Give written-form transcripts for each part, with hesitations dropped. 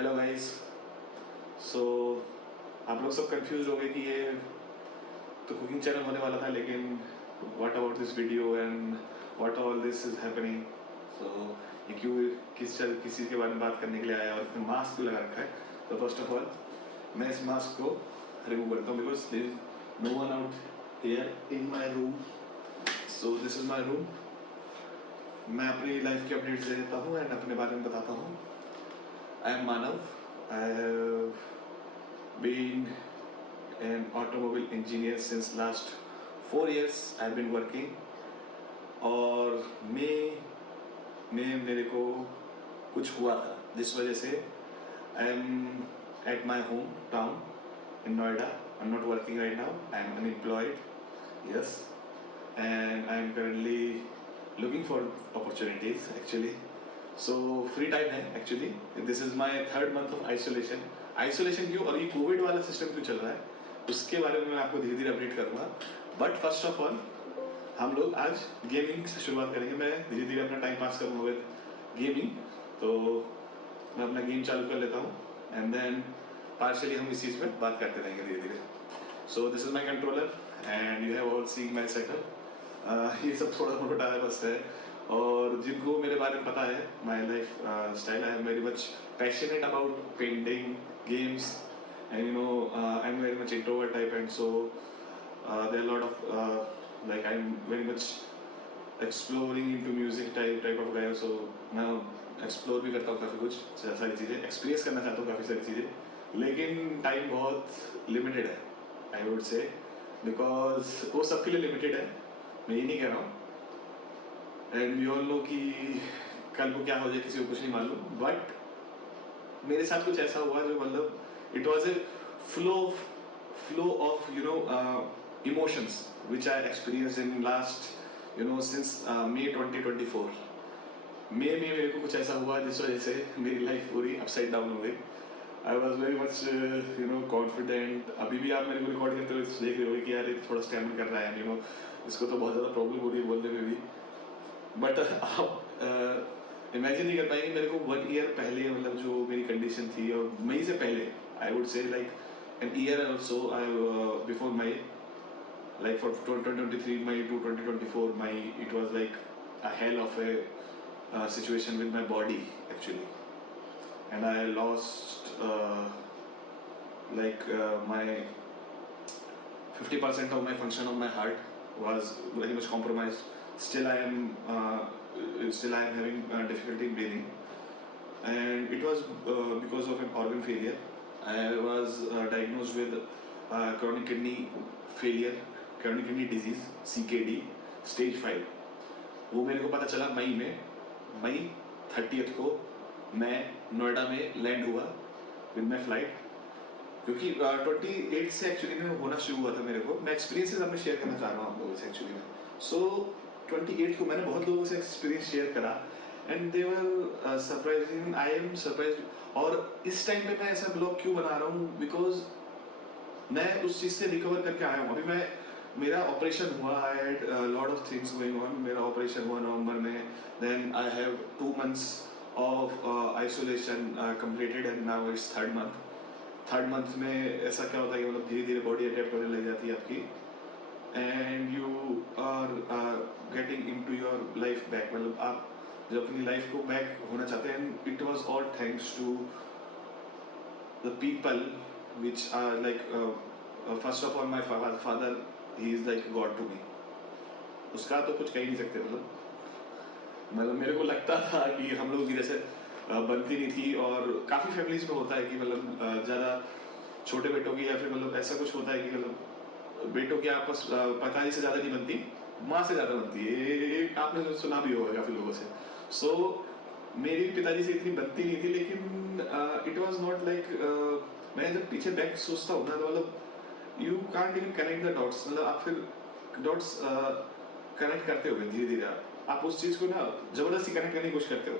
Hello guys. सो आप लोग सब कंफ्यूज हो गए कि ये तो कुकिंग चैनल होने वाला था, लेकिन what about this video and what all this is happening. So ये क्यों किस चीज़ के बारे में बात करने के लिए आया और इसमें मास्क क्यों लगा रखा है। तो फर्स्ट ऑफ ऑल मैं इस मास्क को रिमूव करता हूँ because there is no one out here in my room. So this is my room. मैं अपनी लाइफ की अपडेट्स दे देता हूँ एंड अपने बारे में बताता हूँ। I am Manav. I have been an automobile engineer since last 4 years. I've been working. और मेरे को कुछ हुआ था जिस वजह से I am at my home town in Noida. I'm not working right now. I am unemployed. Yes. And I am currently looking for opportunities actually. So free time है actually. This is my 3rd month of isolation. Isolation क्यों और ये Covid वाला system क्यों चल रहा है उसके बारे में मैं आपको धीरे धीरे अपडेट करूंगा। बट फर्स्ट ऑफ ऑल हम लोग आज गेमिंग से शुरुआत करेंगे। मैं धीरे धीरे अपना टाइम पास करूँगा विद गेमिंग। तो मैं अपना गेम चालू कर लेता हूँ एंड देन पार्शली हम इस चीज़ में बात करते रहेंगे धीरे धीरे। सो this is my controller and you have all seen my setup. ये सब थोड़ा मोटा है बस है। और जिनको मेरे बारे में पता है my life style, I am very much passionate about painting games and you know I am very much introvert type and so there lot of like I am very much exploring into music type of guy. So मैं explore भी करता हूँ काफ़ी कुछ सारी चीज़ें experience करना चाहता हूँ काफ़ी सारी चीज़ें, लेकिन टाइम बहुत लिमिटेड है आई वुड से। बिकॉज वो सबके लिए लिमिटेड है, मैं ये नहीं कह रहा हूँ एंड वी ऑल नो कि कल को क्या हो जाए किसी को कुछ नहीं मालूम। बट मेरे साथ कुछ ऐसा हुआ जो मतलब it was a flow of you know emotions which I experience in last you know since May 2024। मे में मेरे को कुछ ऐसा हुआ जिस वजह से मेरी लाइफ पूरी अपसाइड डाउन हो गई। आई was very much you know confident. अभी भी आप मेरे को रिकॉर्ड करते हुए देख रहे हो कि यार ये थोड़ा स्टैमर कर रहा है यू नो, इसको तो बहुत ज़्यादा प्रॉब्लम हो रही है बोलने में भी। बट आप इमेजिन नहीं कर पाएंगे मेरे को 1 ईयर पहले मतलब जो मेरी कंडीशन थी और मई से पहले I would say like an year also I before May like for 2023 May to 2024 May it was like a hell of a situation with my body actually and I lost like my 50% of my function of my heart was very much compromised. Still I am having difficulty in breathing, and it was because of an organ failure. I was diagnosed with chronic kidney failure, chronic kidney disease CKD stage 5। वो मेरे को पता चला मई 30th को मैं नोएडा में land हुआ with my flight, क्योंकि 28 से एक्चुअली में होना शुरू हुआ था मेरे को। मैं एक्सपीरियंसेस अपने शेयर करना चाह रहा हूँ आप लोगों से एक्चुअली में। सो 28 को मैंने बहुत लोगों से एक्सपीरियंस शेयर करा and they were surprising, I am surprised. और इस टाइम पे मैं ऐसा ब्लॉग क्यों बना रहा हूँ बिकॉज मैं उस चीज़ से रिकवर करके आया हूँ। अभी मेरा ऑपरेशन हुआ, I had lot of things going on. मेरा ऑपरेशन हुआ नवंबर में, then I have 2 months of isolation completed and now it's 3rd month में ऐसा क्या होता है कि मतलब धीरे धीरे बॉडी अडेप्ट होने लग जाती है आपकी and you are getting in to your life back. मतलब आप जब अपनी लाइफ को बैक होना चाहते हैं and it was all thanks to the people which are like first of all my father, he is like God to me. उसका तो कुछ कह ही नहीं सकते। मतलब मेरे को लगता था कि हम लोग की जैसे बनती नहीं थी, और काफ़ी फैमिलीज में होता है कि मतलब ज़्यादा छोटे बेटों की या फिर मतलब ऐसा कुछ होता है कि मतलब बेटों की आपस पिताजी से ज़्यादा नहीं बनती, माँ से ज़्यादा बनती है। ये आपने सुना भी होगा काफ़ी लोगों से। सो मेरी पिताजी से इतनी बनती नहीं थी, लेकिन इट वॉज नॉट लाइक मैं जब पीछे बैक सोचता हूँ ना तो मतलब you can't even connect the dots. मतलब आप फिर डॉट्स कनेक्ट करते हो धीरे धीरे, आप उस चीज़ को ना ज़बरदस्ती कनेक्ट करने की कोशिश करते हो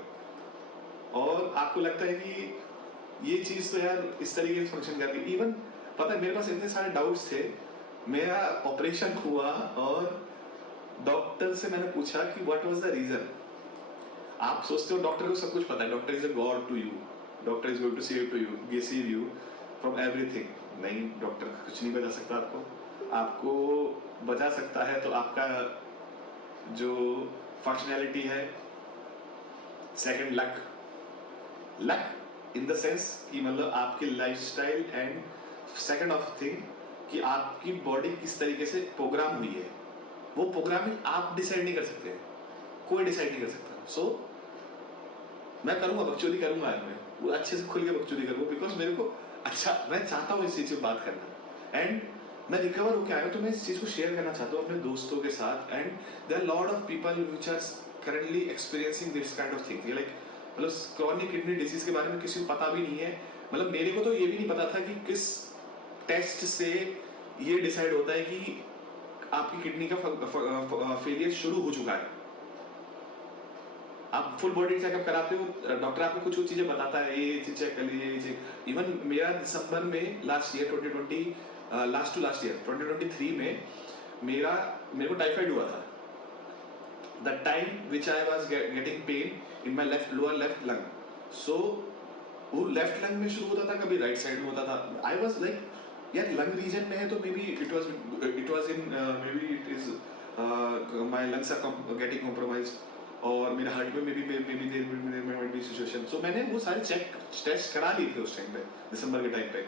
और आपको लगता है कि ये चीज़ तो यार इस तरीके से फंक्शन करती है। इवन पता है मेरे पास इतने सारे डाउट्स थे। मेरा ऑपरेशन हुआ और डॉक्टर से मैंने पूछा कि व्हाट वाज द रीज़न। आप सोचते हो डॉक्टर को सब कुछ पता है, doctor is a God to you, doctor is going to save you from everything. नहीं, डॉक्टर कुछ नहीं बचा सकता आपको बचा सकता है तो आपका जो फंक्शनैलिटी है, second luck in the sense कि मतलब आपकी lifestyle, and second of thing कि आपकी बॉडी किस तरीके से प्रोग्राम हुई है। वो प्रोग्रामिंग आप डिसाइड नहीं कर सकते हैं, कोई डिसाइड नहीं कर सकता। सो मैं करूंगा, बकचोदी करूंगा आज मैं, वो अच्छे से खुल के बकचोदी करूंगा, बिकॉज मेरे को अच्छा, मैं चाहता हूँ इस चीज़ पे बात करना, एंड मैं रिकवर होकर आया हूँ तो मैं इस चीज़ को शेयर करना चाहता हूँ अपने दोस्तों के साथ। And there are lot of people which are currently experiencing this kind of thing, like मतलब क्रॉनिक किडनी डिजीज के बारे में किसी को पता भी नहीं है। मतलब मेरे को तो ये भी नहीं पता था कि किस टेस्ट से ये डिसाइड होता है कि आपकी किडनी का फेलियर शुरू हो चुका है। आप फुल बॉडी चेकअप कराते हो, डॉक्टर आपको कुछ चीजें बताता है, ये चीज चेक कर लीजिए, ये चीज। इवन मेरा दिसंबर में लास्ट ईयर 2023 में मेरे को टाइफाइड हुआ था। The time which I was getting pain in my lower left lung. So वो लेफ्ट लंग में शुरू होता था, कभी राइट साइड में होता था। आई वाज लाइक यार लंग रीजन में है तो maybe it was in maybe it is my lungs are getting compromised, और मेरे हार्ट में भी सिचुएशन। सो मैंने वो सारे टेस्ट करा लिए थे उस टाइम पे, दिसंबर के टाइम पे।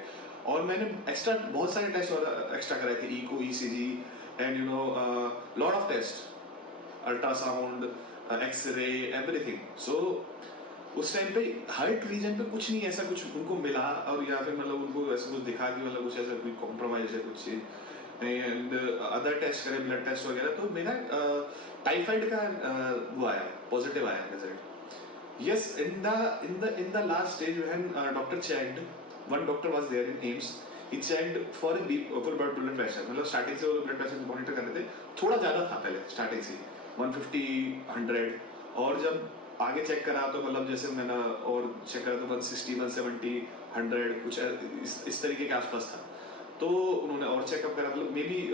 और मैंने एक्स्ट्रा बहुत सारे टेस्ट और एक्स्ट्रा कराए थे, echo, ECG, and you know lot of test, ultrasound, x-ray, everything. So उस टाइम पे हार्ट रीजन पे कुछ नहीं ऐसा कुछ उनको मिला, और या फिर मतलब उनको ऐसा कुछ दिखा कि मतलब कुछ ऐसा कोई कॉम्प्रोमाइज है कुछ चीज, एंड अदर टेस्ट करे, ब्लड टेस्ट वगैरह, तो मेरा टाइफाइड का वो आया, पॉजिटिव आया result. Yes, in the last stage when doctor checked, one doctor was there in AIIMS, he checked for blood pressure. मतलब स्टार्टिंग से वो ब्लड प्रेशर मॉनिटर कर रहे थे, थोड़ा ज्यादा था पहले स्टार्टिंग से 150 100, और जब आगे चेक करा तो मतलब जैसे मैंने और चेक करा तो 160 170 100 कुछ इस तरीके के आसपास था। तो उन्होंने और चेकअप करा, मतलब मे बी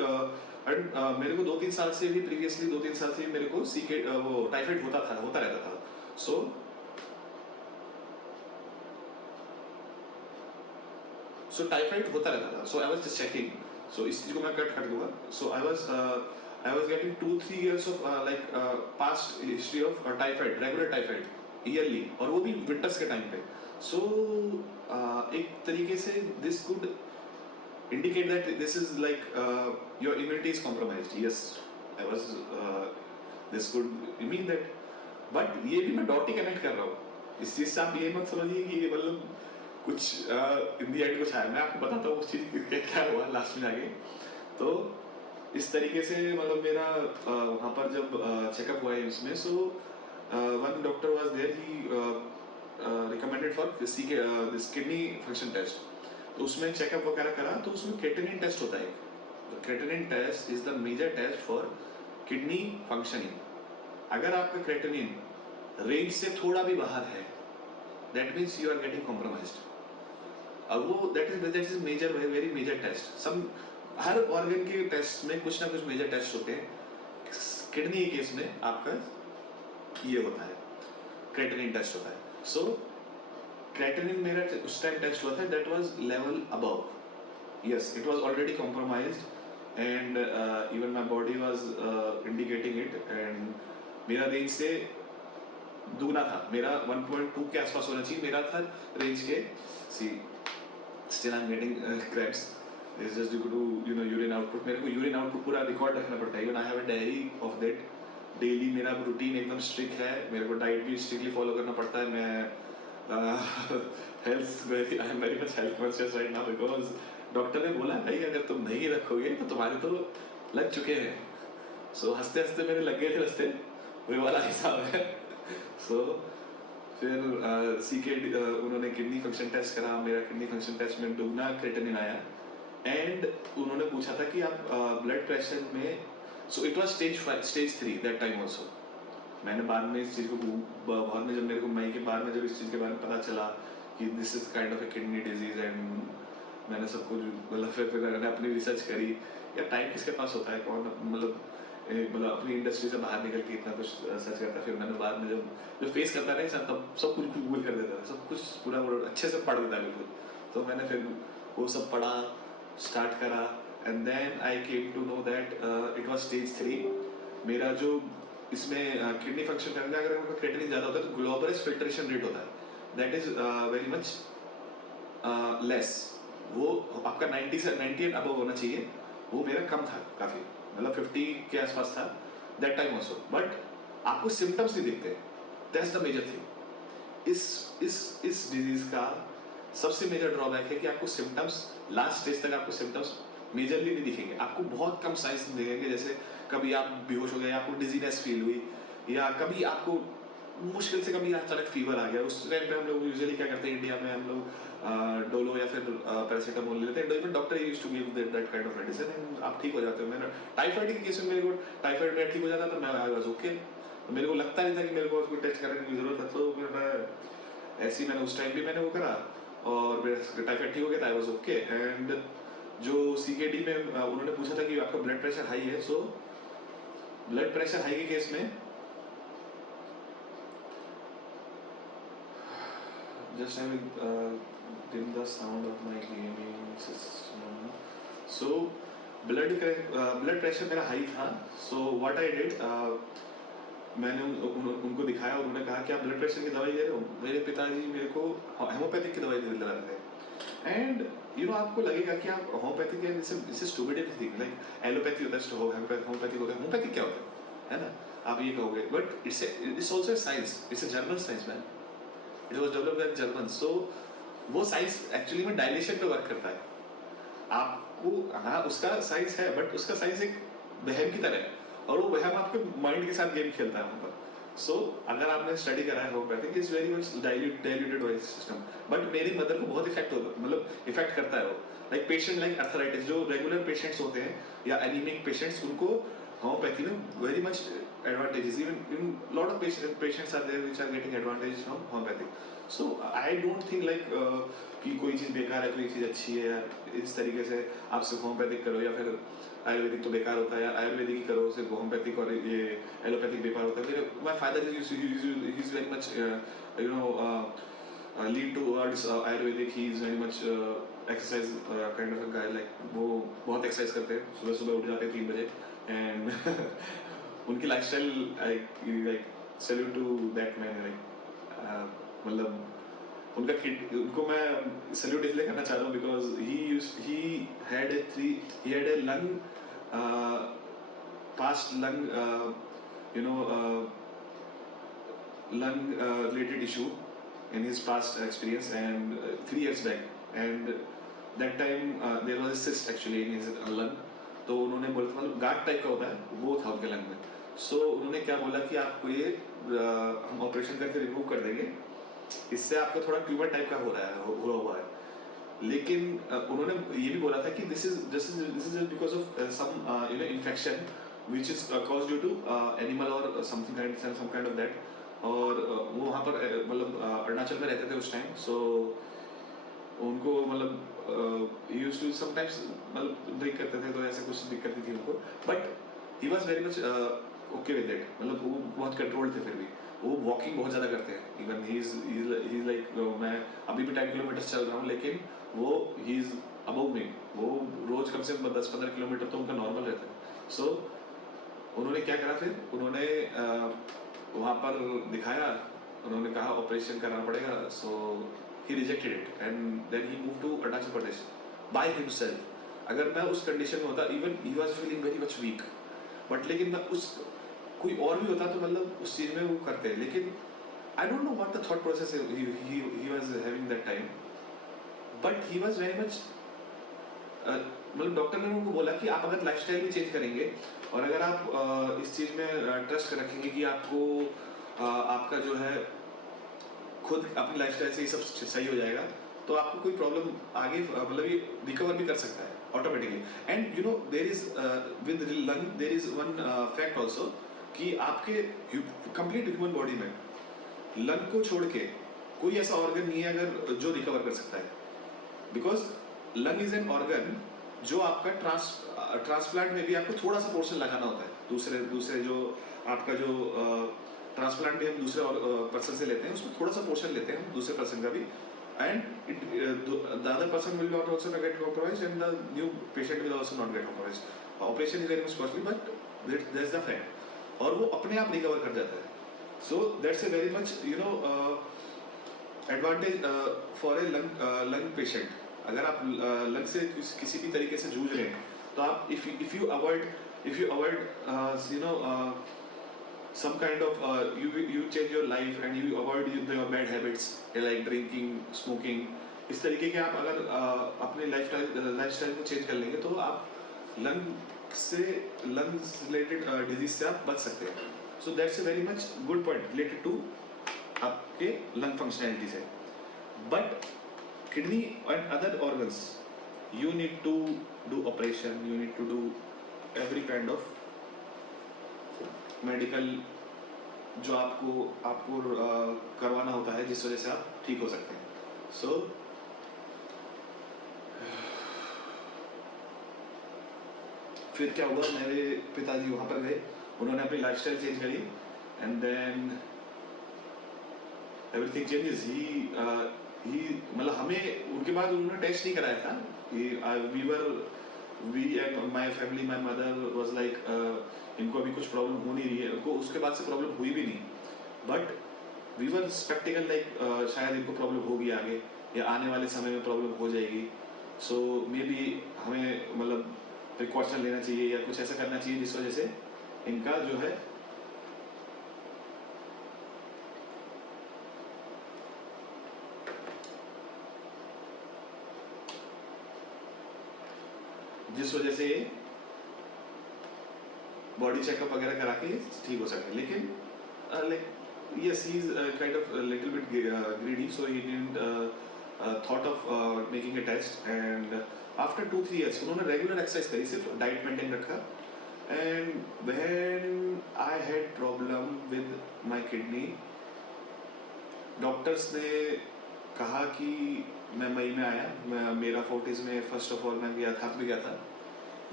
मेरे को 2-3 साल से भी प्रीवियसली 2-3 साल से भी मेरे को वो टाइफाइड होता रहता था। सो टाइफाइड होता रहता था। So I was just checking, so इस चीज को मैं कट कर दूंगा। So I was getting 2-3 years of like past history of typhoid, regular typhoid yearly, और वो भी विंटर्स के टाइम पे। सो एक तरीके से this could indicate that this is like your immunity is compromised. Yes, I was this could mean that, but ये भी मैं डॉट ही कनेक्ट कर रहा हूँ इस चीज से। आप ये मत समझिए कि ये मतलब कुछ इन दी एंड कुछ है। मैं आपको बताता हूँ उस चीज क्या हुआ लास्ट में जाके। तो इस तरीके से मतलब मेरा वहाँ पर जब चेकअप हुआ है इसमें, so one doctor was there, he recommended for this kidney function test. तो उसमें चेकअप वगैरह करा, तो उसमें क्रेटिनिन टेस्ट होता है। Creatinine test is the major test for kidney functioning. अगर आपका क्रेटिनिन रेंज से थोड़ा भी बाहर है, that means you are getting compromised. अब वो that is major, very major test. सब हर ऑर्गन के टेस्ट में कुछ ना कुछ मेजर टेस्ट होते हैं। किडनी के केस में आपका ये होता है, क्रेटिनिन टेस्ट होता है। सो क्रेटिनिन मेरा उस टाइम टेस्ट हुआ था, that was level above. Yes, it was already compromised, and even my body was indicating it, and मेरा रेंज से दुगना था। मेरा 1.2 के आसपास होना चाहिए मेरा था रेंज के। See still I am getting cramps, it's just due to you know urine output. मेरे को यूरिन आउटपुट पूरा रिकॉर्ड रखना पड़ता है। Even I have a diary of that. Daily मेरा रूटीन एकदम स्ट्रिक्ट है, मेरे को डाइट भी स्ट्रिक्टली फॉलो करना पड़ता है। मैं health very, I am very much health conscious right now, because doctor ने बोला भाई अगर तुम नहीं रखोगे तो तुम्हारे तो लग चुके हैं। सो हंसते हंसते मेरे लग गए थे रास्ते, वही वाला हिसाब है। सो फिर उन्होंने किडनी फंक्शन टेस्ट करा। मेरा किडनी फंक्शन टेस्ट में दुगना क्रेटिनिन आया, एंड उन्होंने पूछा था कि आप ब्लड प्रेशर में, सो it was stage 3 that time also. मैंने बाद में इस चीज़ को बाद में जब मेरे को मई के बाद में जब इस चीज़ के बारे में पता चला कि this is kind of A kidney disease, and मैंने सब कुछ मतलब फिर मैंने अपनी रिसर्च करी। या टाइम किसके पास होता है, कौन मतलब मतलब अपनी इंडस्ट्री से बाहर निकल के इतना कुछ सर्च करता। फिर मैंने बाद में जब फेस करता रहा इंसान, तब सब कुछ गूगल कर देता था, सब कुछ पूरा अच्छे से पढ़ देता बिल्कुल। तो मैंने फिर वो सब पढ़ा, स्टार्ट करा, and then I came to know that it was stage 3। मेरा जो इसमें किडनी फंक्शन करने का, अगर उनका क्रिएटिनिन ज़्यादा होता है तो ग्लोबुलर फिल्ट्रेशन रेट होता है, that is very much less. वो आपका 90 से 90 एंड अबव होना चाहिए, वो मेरा कम था काफ़ी, मतलब 50 के आसपास था दैट टाइम ऑल्सो। बट आपको सिम्टम्स नहीं दिखते, दैट्स द मेजर थिंग। इस डिजीज का सबसे मेजर ड्रॉबैक है कि आपको सिम्टम्स लास्ट स्टेज तक आपको सिम्टम्स मेजरली नहीं दिखेंगे, आपको बहुत कम साइंस दिखेंगे। जैसे कभी आप बेहोश हो गए, आपको डिजीनेस फील हुई, या कभी आपको मुश्किल से कभी अचानक फीवर आ गया। उस टाइम पे हम लोग यूजुअली क्या करते हैं इंडिया में, हम लोग डोलो या फिर पैरासीटामोल ले लेते हैं। Even doctor used to give that kind of medicine, आप ठीक हो जाते हो। मैंने टाइफाइड के केस में मेरे को टाइफाइड में ठीक हो जाता था, मैं आई वाज ओके। तो मेरे को लगता नहीं था कि मेरे को कोई टेस्ट करने की जरूरत है। तो मैं ऐसे ही मैंने उस टाइम भी मैंने वो करा और मेरा टाइफाइड ठीक हो गया था, आई वाज ओके। एंड जो सीकेडी में उन्होंने पूछा था कि आपका ब्लड प्रेशर हाई है, सो ब्लड प्रेशर हाई के केस में just I will dim the sound of my gaming system. So blood pressure मेरा हाई था। So what I did, मैंने उनको दिखाया और उन्होंने कहा कि आप ब्लड प्रेशर की दवाई दे रहे हो। मेरे पिताजी मेरे को होम्योपैथिक की दवाई दिला रहे थे। एंड यू नो आपको लगेगा कि आप होम्योपैथिक है, इससे स्टूपिड थिंग, लाइक एलोपैथी होता है, होम्योपैथिक होता है। होम्योपैथिक क्या होता है ना, आप ये कहोगे, but it's also science, it's a German science man, it was developed by German. So वो साइंस एक्चुअली में डायलेशन पे वर्क करता है। आपको हाँ उसका साइंस है, बट उसका साइंस एक वहम की तरह है, और वो वहम आपके माइंड के साथ गेम खेलता है वहाँ पर। सो अगर आपने स्टडी करा है homeopathic, is very much diluted wise system, but मेरी मदर को बहुत इफेक्ट होता, मतलब इफेक्ट करता है वो। लाइक पेशेंट लाइक अर्थराइटिस, जो रेगुलर पेशेंट्स होते हैं या एनीमिक पेशेंट्स, उनको होम्योपैथी में very much advantages. Even lot of patients are there which are getting advantages from homeopathic. So I don't think like कि कोई चीज़ बेकार है, कोई चीज़ अच्छी है यार, इस तरीके से आप सिर्फ होम्योपैथिक करो या फिर आयुर्वेदिक तो बेकार होता है, या आयुर्वेदिक ही करो, सिर्फ होम्योपैथिक और ये एलोपैथिक बेकार होता है। मेरे my father is very much you know lean towards Ayurvedic. He is very much exercise kind of a guy. Like वो बहुत एक्सरसाइज करते हैं, सुबह सुबह उठ जाते हैं 3 बजे, एंड उनकी lifestyle like salute to that man. Like मतलब उनको मैं सैल्यूट इसलिए करना चाह रहा हूँ because he had a lung past lung you know lung related issue in his past experience, and 3 years back, and that time there was a cyst actually in his lung. तो उन्होंने बोला था, मतलब गांठ टाइप का होता है, वो था उनके लंग में। सो उन्होंने क्या बोला कि आपको ये हम ऑपरेशन करके रिमूव कर देंगे, इससे आपका थोड़ा ट्यूमर टाइप का हो रहा है, हुआ है। लेकिन उन्होंने ये भी बोला था कि this is just because of some you know infection which is caused due to animal और समथिंग काइंड ऑफ दैट। और वो वहाँ पर मतलब अरुणाचल में रहते थे उस टाइम। सो उनको मतलब यूज्ड टू समटाइम्स मतलब ड्रिंक करते थे, तो ऐसे कुछ दिक्कत थी उनको, but he was very much okay with it. मतलब वो बहुत कंट्रोल्ड थे। फिर भी वो वॉकिंग बहुत ज़्यादा करते हैं। इवन ही इज लाइक मैं अभी भी 10 किलोमीटर चल रहा हूँ, लेकिन वो ही इज अबव मी। वो रोज कम से कम 10-15 किलोमीटर तो उनका नॉर्मल रहता है। सो उन्होंने क्या करा, फिर उन्होंने वहाँ पर दिखाया, उन्होंने कहा ऑपरेशन करना पड़ेगा। So he rejected it and then he move to Arunachal Pradesh by himself. अगर मैं उस कंडीशन में होता, even he was feeling very much weak, but लेकिन मैं उस कोई और भी होता तो मतलब उस चीज़ में वो करते। लेकिन I don't know what the thought process he was having that time, but he was very much मतलब डॉक्टर ने उनको बोला कि आप अगर लाइफस्टाइल भी चेंज करेंगे और अगर आप इस चीज़ में ट्रस्ट रखेंगे कि आपको आपका जो है खुद अपनी लाइफस्टाइल से ये सब सही हो जाएगा, तो आपको कोई प्रॉब्लम आगे मतलब ये रिकवर भी कर सकता है automatically. And you know there is with lung there is one fact also कि आपके कंप्लीट ह्यूमन बॉडी में लंग को छोड़ के कोई ऐसा ऑर्गन नहीं है अगर जो रिकवर कर सकता है। Because lung is an organ जो आपका ट्रांसप्लांट में भी आपको थोड़ा सा पोर्शन लगाना होता है, दूसरे दूसरे जो आपका जो ट्रांसप्लांट भी हम दूसरे पर्सन से लेते हैं, उसमें थोड़ा सा पोर्शन लेते हैं हम दूसरे पर्सन का भी, and the other person will not also get compromise and the new patient will also not gate compromise. Operation is very much costly but that's the fact, और वो अपने आप रिकवर कर जाता है. सो that's a very much advantage for a lung patient. अगर आप lung से किसी भी तरीके से जूझ रहे हैं, तो आप if you avoid you know some kind of you change your life and you avoid your bad habits like drinking, smoking. इस तरीके के आप अगर अपने लाइफस्टाइल को चेंज कर लेंगे, तो आप लंग्स रिलेटेड डिजीज से आप बच सकते हैं. So that's a very much good point related to आपके लंग फंक्शनैलिटी से. But kidney and other organs, you need to do operation, you need to do every kind of medical जो आपको आपको करवाना होता है, जिस वजह से आप ठीक हो सकते हैं. सो फिर क्या हुआ, मेरे पिताजी वहाँ पर गए, उन्होंने अपनी लाइफस्टाइल चेंज करी, एंड देन एवरीथिंग चेंजेस. ही मतलब हमें उनके बाद उन्होंने टेस्ट नहीं कराया था. We and my family, my mother was like इनको अभी कुछ प्रॉब्लम हो नहीं रही है, उनको उसके बाद से प्रॉब्लम हुई भी नहीं. But we were skeptical like शायद इनको प्रॉब्लम होगी आगे, या आने वाले समय में प्रॉब्लम हो जाएगी. सो मे बी हमें मतलब प्रिकॉशन लेना चाहिए या कुछ ऐसा करना चाहिए जिस वजह से इनका जो है बॉडी चेकअप वगैरह करा के ठीक हो सके. लेकिन like yes, he is kind of a little bit greedy, so he didn't thought of making a test. And after 2-3 years उन्होंने रेगुलर एक्सरसाइज करी, सिर्फ डाइट मेंटेन रखा. And when I had problem with my kidney, doctors ने कहा कि मैं मई में आया, मेरा 40s में फर्स्ट ऑफ ऑल मैं यथार्थ भी गया था,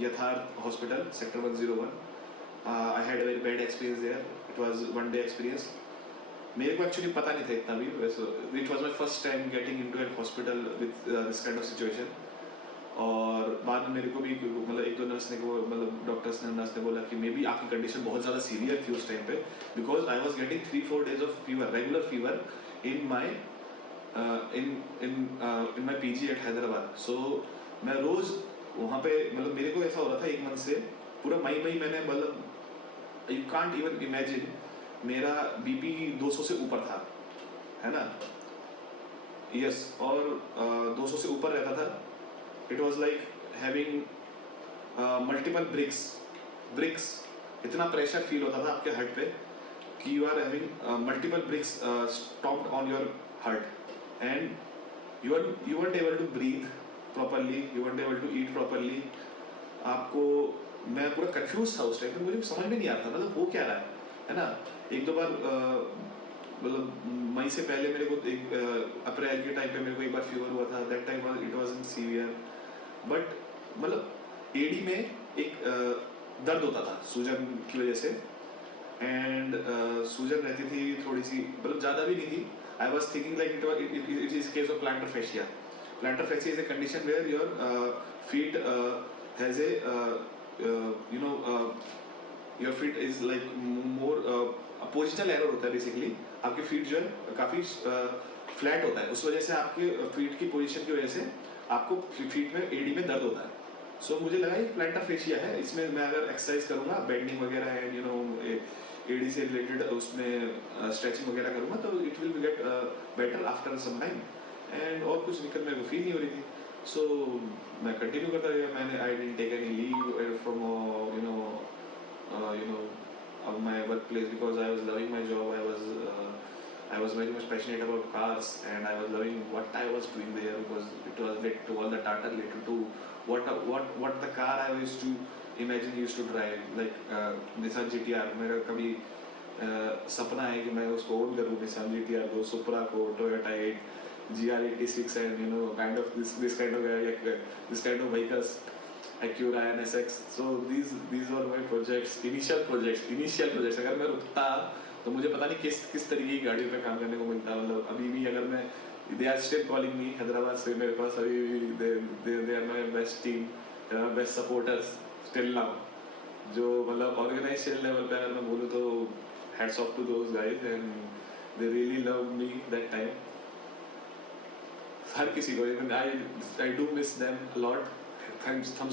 Yatharth hospital sector 101. I had very bad experience there. It was one day experience. मेरे को एक्चुअली पता नहीं था इतना भी. It was my first time getting into an hospital with this kind of situation. और बाद में मेरे को भी मतलब एक दो नर्स ने मतलब डॉक्टर्स ने नर्स ने बोला कि मे बी आपकी कंडीशन बहुत ज़्यादा सीवियर थी उस टाइम पे, because I was getting 3-4 days of fever, regular fever in my PG at Hyderabad. So मैं रोज़ वहाँ पे मतलब मेरे को ऐसा हो रहा था 1 मंथ से, पूरा मई मैंने मतलब यू कांट इवन इमेजिन, मेरा BP 200 से ऊपर था, है ना. यस, और 200 से ऊपर रहता था. It was like having multiple bricks. इतना प्रेशर फील होता था आपके हार्ट पे कि you are having multiple bricks stopped on your heart, and you weren't able to breathe properly, you weren't able to eat properly. आपको मैं पूरा confuse था उस टाइम पे, मुझे समझ में नहीं आता मतलब हो क्या रहा है ना. एक दो बार मतलब मई से पहले मेरे को अप्रैल के टाइम पे मेरे को एक बार फीवर हुआ था. That time it was in severe, but मतलब एडी में एक दर्द होता था सूजन की वजह से. एंड सूजन रहती थी थोड़ी सी, मतलब ज़्यादा भी नहीं थी. I was thinking like it is case of plantar fascia. Plantar fascia is a condition where your feet has a your feet is like more positional error होता है basically. आपके feet जो है काफ़ी flat होता है, उस वजह से आपके feet की position की वजह से आपको feet में AD में दर्द होता है. So मुझे लगा ये plantar fascia है, इसमें मैं अगर exercise करूँगा bending वगैरह and AD से related उसमें stretching वगैरह करूँगा तो it will get better after some time. And और कुछ दिक्कत मेरे को फील नहीं हो रही थी. सो मैं कंटिन्यू करता गया. मैंने I didn't take any leave from my work place because I was loving my job. I was very much passionate about cars and I was loving what I was doing there because it was related to all the data related to what the car I used to imagine used to drive like Nissan GTR. मेरा कभी सपना है कि मैं उसको own करूँ, Nissan GTR को, Supra को, Toyota 8, GR86 and kind of this kind of vehicles. Acura NSX. So these were my projects, initial projects. अगर मैं रुकता तो मुझे पता नहीं किस किस तरीके की गाड़ियों पे काम करने को मिलता। मतलब अभी भी अगर मैं, they are still calling me Hyderabad से, मेरे पास अभी भी they are my best team, they are my best supporters still now. जो मतलब ऑर्गेनाइजेशन लेवल पे अगर मैं बोलूँ तो hats off to those guys and they really loved me that time. हर किसी को, even I do miss them a lot. Thumbs up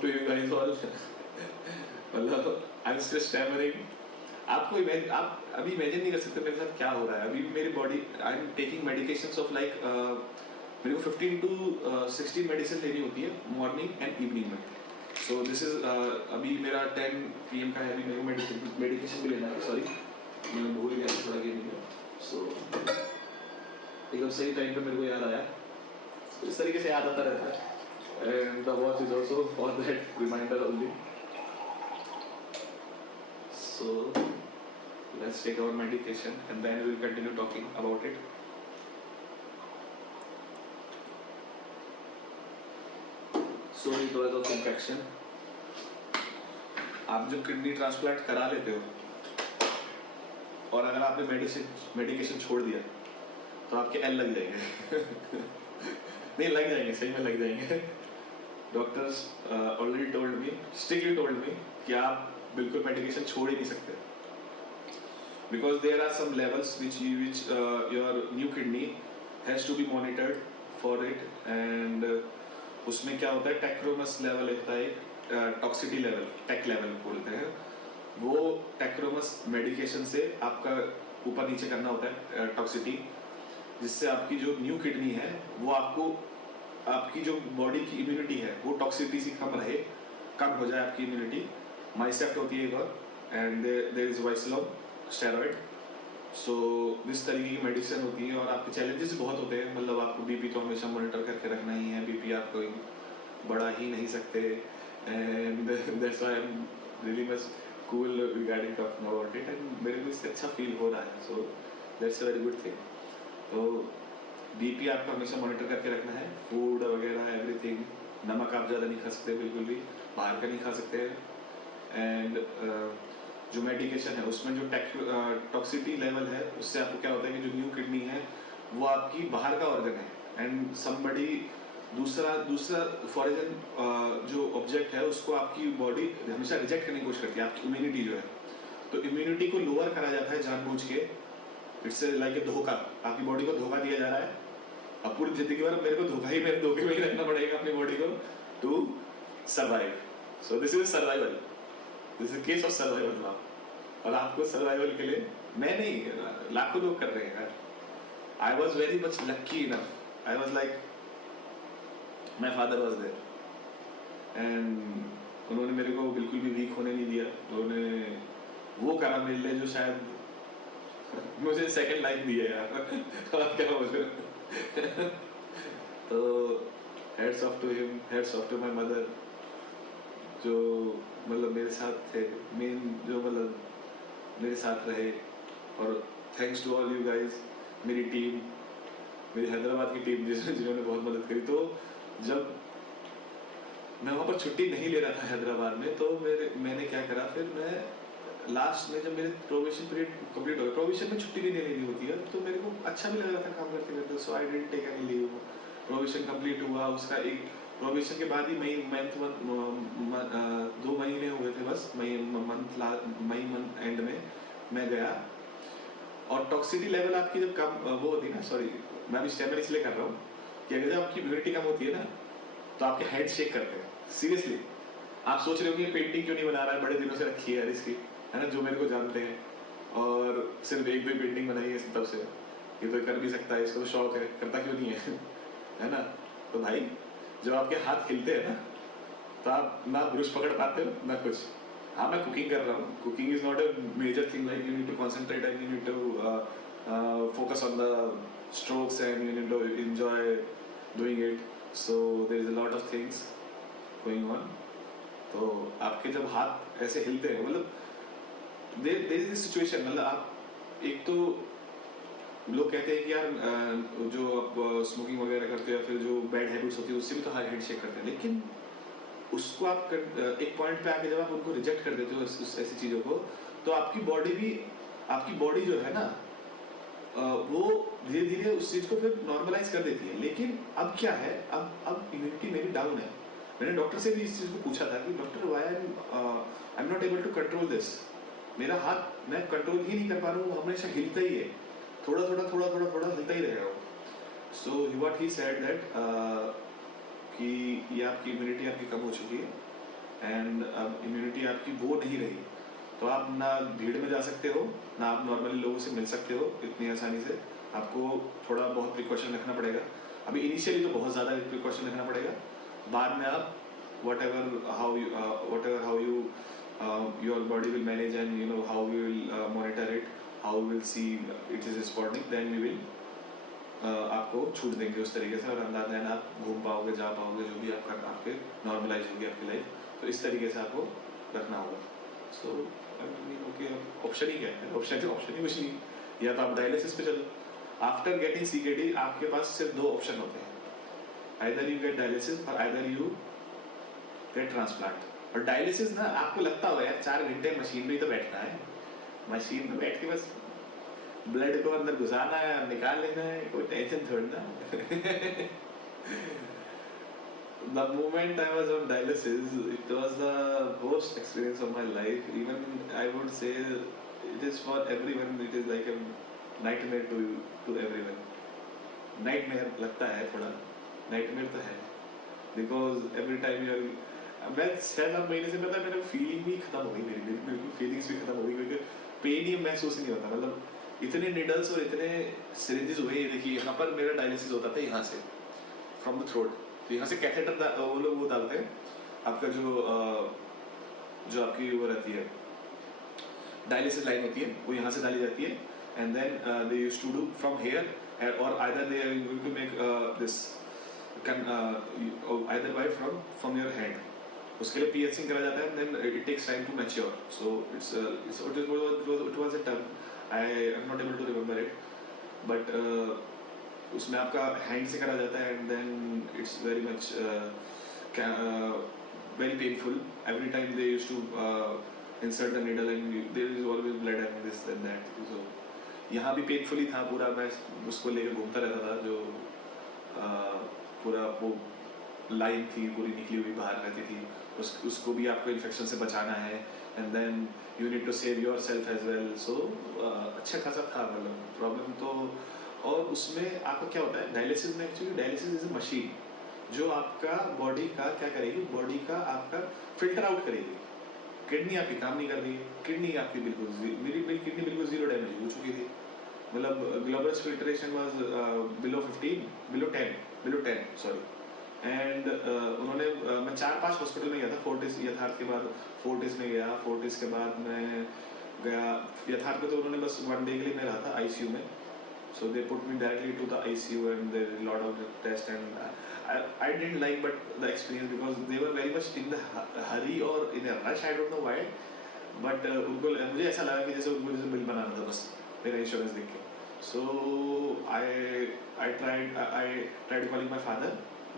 to you guys all. मतलब I'm still stammering. आपको आप अभी इमेजिन नहीं कर सकते मेरे साथ क्या हो रहा है। अभी मेरी body, I am taking medications of like, मेरे को 15 to 16 मेडिसिन लेनी होती है मॉर्निंग एंड इवनिंग में। सो दिस इज अभी मेरा 10 PM का है। अभी मेरे को मेडिकेशन भी लेना है। सॉरी मैं भूल गया थोड़ा गेमिंग में। सो एकदम सही टाइम पे मेरे को याद आया। इस तरीके से याद आता रहता है। And the watch is also for that reminder only. So let's take our medication and then we'll continue talking about it. So because of infection, आप जब किडनी ट्रांसप्लांट करा लेते हो और अगर आपने मेडिकेशन छोड़ दिया तो आपके एल लग जाएंगे। नहीं लग जाएंगे, सही में लग जाएंगे। Doctors already told me, strictly told me कि आप बिल्कुल मेडिकेशन छोड़ ही नहीं सकते, because there are some levels which your new kidney has to be monitored for it. And उसमें क्या होता है, टेक्रोमस लेवल होता है, टॉक्सिटी लेवल, टेक लेवल बोलते हैं। वो टेक्रोमस मेडिकेशन से आपका ऊपर नीचे करना होता है टॉक्सिटी, जिससे आपकी जो न्यू किडनी है वो आपकी जो बॉडी की इम्यूनिटी है वो टॉक्सिटी से कम हो जाए आपकी इम्यूनिटी। माइसेप्ट होती है एक और, एंड देयर इज वाइसलोम स्टेरॉइड। सो इस तरीके की मेडिसिन होती है और आपके चैलेंजेस बहुत होते हैं। मतलब आपको बीपी तो हमेशा मॉनिटर करके रखना ही है, बीपी आप कोई बढ़ा ही नहीं सकते। And that's why I am really much cool regarding talking about it, and मेरे को इससे अच्छा फील हो रहा है। So that's a very good thing. तो बीपी आपको हमेशा मॉनिटर करके रखना है। फूड वगैरह एवरीथिंग, नमक आप ज़्यादा नहीं खा सकते, बिल्कुल भी बाहर का नहीं खा सकते हैं। एंड जो मेडिकेशन है उसमें जो टॉक्सिटी लेवल है उससे आपको क्या होता है कि जो न्यू किडनी है वो आपकी बाहर का ऑर्गन है, एंड समबडी दूसरा फॉरेन जो ऑब्जेक्ट है उसको आपकी बॉडी हमेशा रिजेक्ट करने की कोशिश करती है, आपकी इम्यूनिटी जो है। तो इम्यूनिटी को लोअर करा जाता है जानबूझ के। इट्स लाइक ए धोखा, आपकी बॉडी को धोखा दिया जा रहा है। अब पूरी जिंदगी भर मेरे को धोखे में ही रखना पड़ेगा अपनी बॉडी को to survive. So this is survival, this is case of survival now. और आपको सर्वाइवल के लिए मैं नहीं, लाखों लोग कर रहे हैं यार। I was very much lucky enough, I was like, my father was there and उन्होंने मेरे को बिल्कुल भी वीक होने नहीं दिया। उन्होंने वो करा मेरे लिए जो शायद मुझे सेकंड लाइफ दी है यार। और क्या बोलूं। तो heads off to him, heads off to my mother, जो मतलब मेरे साथ थे, मेन जो मतलब मेरे साथ रहे। और thanks to all you guys, मेरी टीम, मेरी हैदराबाद की टीम जिन्होंने बहुत मदद करी। तो जब मैं वहाँ पर छुट्टी नहीं ले रहा था हैदराबाद में, तो मैंने क्या करा, फिर मैं लास्ट में जब मेरे प्रोविजन पीरियड कंप्लीट हो गया, प्रोविजन में छुट्टी भी नहीं लेनी होती है, तो मेरे को अच्छा भी लग रहा था काम करते करते। So I didn't take any leave. Provision complete हुआ, उसका एक प्रोविजन के बाद ही मंथ 2 महीने हुए थे बस, मई मंथ एंड में मैं गया। और टॉक्सिटी लेवल आपकी जब कम वो होती है ना, सॉरी मैं अभी स्टेबल इसलिए कर रहा हूँ कि अगर जब आपकी इम्यूनिटी कम होती है ना तो आपके हेड शेक करते हैं। सीरियसली आप सोच रहे हो कि पेंटिंग क्यों नहीं बना रहा है, बड़े दिनों से रखी है यार इसकी, है ना, जो मेरे को जानते हैं और सिर्फ 1-2 पेंटिंग बनाई है तब से, ये तो कर भी सकता है, इसको तो शौक है, करता क्यों नहीं है। है ना। तो भाई जब आपके हाथ हिलते हैं ना तो आप ना ब्रश पकड़ पाते हो ना कुछ। हाँ मैं कुकिंग कर रहा हूँ, cooking is not a major thing, like you need to concentrate and you need to focus on the strokes and you need to enjoy doing it, so there is a lot of things going on. तो आपके जब हाथ ऐसे हिलते हैं, मतलब there is a situation, मतलब आप एक तो लोग कहते हैं कि यार जो आप स्मोकिंग वगैरह करते हो या फिर जो बैड हैबिट्स होती है उससे भी तो हेड शेक करते हैं, लेकिन उसको आप एक पॉइंट पे आके जब आप उनको रिजेक्ट कर देते हो ऐसी चीज़ों को, तो आपकी बॉडी जो है ना, वो धीरे धीरे उस चीज़ को फिर नॉर्मलाइज कर देती है। लेकिन अब क्या है, अब इम्यूनिटी मेरी डाउन है। मैंने डॉक्टर से भी इस चीज़ को पूछा था कि doctor why I am not able to control this. मेरा हाथ मैं कंट्रोल ही नहीं कर पा रहा हूँ, हमेशा हिलता ही है, थोड़ा हिलता ही रहेगा वो। So what he said that कि ये आपकी इम्यूनिटी आपकी कम हो चुकी है, एंड अब इम्यूनिटी आपकी वो नहीं रही, तो आप ना भीड़ में जा सकते हो, ना आप नॉर्मली लोगों से मिल सकते हो इतनी आसानी से। आपको थोड़ा बहुत प्रिकॉशन रखना पड़ेगा। अभी इनिशियली तो बहुत ज़्यादा प्रिकॉशन रखना पड़ेगा, बाद में आप whatever how you your body will manage, and you know how we will monitor it, how we will see it is responding, then we will आपको छूट देंगे उस तरीके से, और अंदाज देन आप घूम पाओगे, जा पाओगे, जो भी आपका आपके नॉर्मलाइज होगी आपकी लाइफ, तो इस तरीके से आपको रखना होगा। सो ओके, ऑप्शन ही क्या है? ऑप्शन ही कुछ नहीं, या तो आप डायलिसिस पे चलो। आफ्टर गेटिंग सीकेडी आपके पास सिर्फ दो ऑप्शन होते हैं, आइदर यू गेट डायलिसिस और आइदर यू गेट ट्रांसप्लांट। और डायलिसिस ना, आपको लगता होगा यार 4 घंटे मशीन में ही तो बैठना है, मशीन में बैठ के बस ब्लड को अंदर घुसाना है, निकाल लेना है, कोई टेंशन थोड़ी ना। The moment I was on dialysis, it was the worst experience of my life. Even I would say it is for everyone. It is like a nightmare to everyone. Nightmare लगता है थोड़ा, nightmare तो है, because every time you are, मैं 6-7 महीने से पता है मेरा फीलिंग भी खत्म हो गई, मेरी बिल्कुल फीलिंग्स भी खत्म हो गई, क्योंकि पेन ही महसूस नहीं होता। मतलब इतने निडल्स और इतने सिरिंजेस हुए। ये देखिए यहाँ पर मेरा डायलिसिस होता था, यहाँ से फ्रॉम द थ्रोट, तो यहाँ से कैथेटर वो लोग वो डालते हैं, आपका जो आपकी वो रहती है डायलिसिस लाइन होती है, वो यहाँ से डाली जाती है, and then they used to do from here, और either they are going to make this either buy from your hand. उसके लिए पियर्सिंग करा जाता है, then it takes time to mature. So it was a term, I am not able to remember it, but उसमें आपका hand से करा जाता है, and then it's very much very painful. Every time they used to insert the needle and there is always blood and this and that. So यहाँ भी painful ही था पूरा। मैं उसको लेकर घूमता रहता था, जो पूरा वो लाइन थी पूरी निकली हुई बाहर रहती थी, उसको भी आपको इन्फेक्शन से बचाना है, and then you need to save your self as well. So अच्छा खासा था मतलब प्रॉब्लम तो। और उसमें आपका क्या होता है डायलिसिस में, actually dialysis is a machine जो आपका बॉडी का क्या करेगी, बॉडी का आपका फिल्टर आउट करेगी। किडनी आपकी काम नहीं कर रही है, किडनी आपकी मेरी किडनी बिल्कुल 0 डैमेज हो चुकी थी। मतलब globus filtration was below 10 sorry. And उन्होंने मैं 4-5 हॉस्पिटल में गया था, फोर्टिस यथार्थ के बाद फोर्टिस में गया, फोर्टिस के बाद मैं गया यथार्थ में, तो उन्होंने बस 1 डे के लिए मैं रहा था आईसीयू में। So they put me directly to the ICU and there is a lot of tests, and I didn't like but the experience because they were very much in the hurry or in a rush. I don't know why, but उनको मुझे ऐसा लगा कि जैसे उनको जैसे bill बनाना था बस मेरा इंश्योरेंस देख के। So I tried calling my father.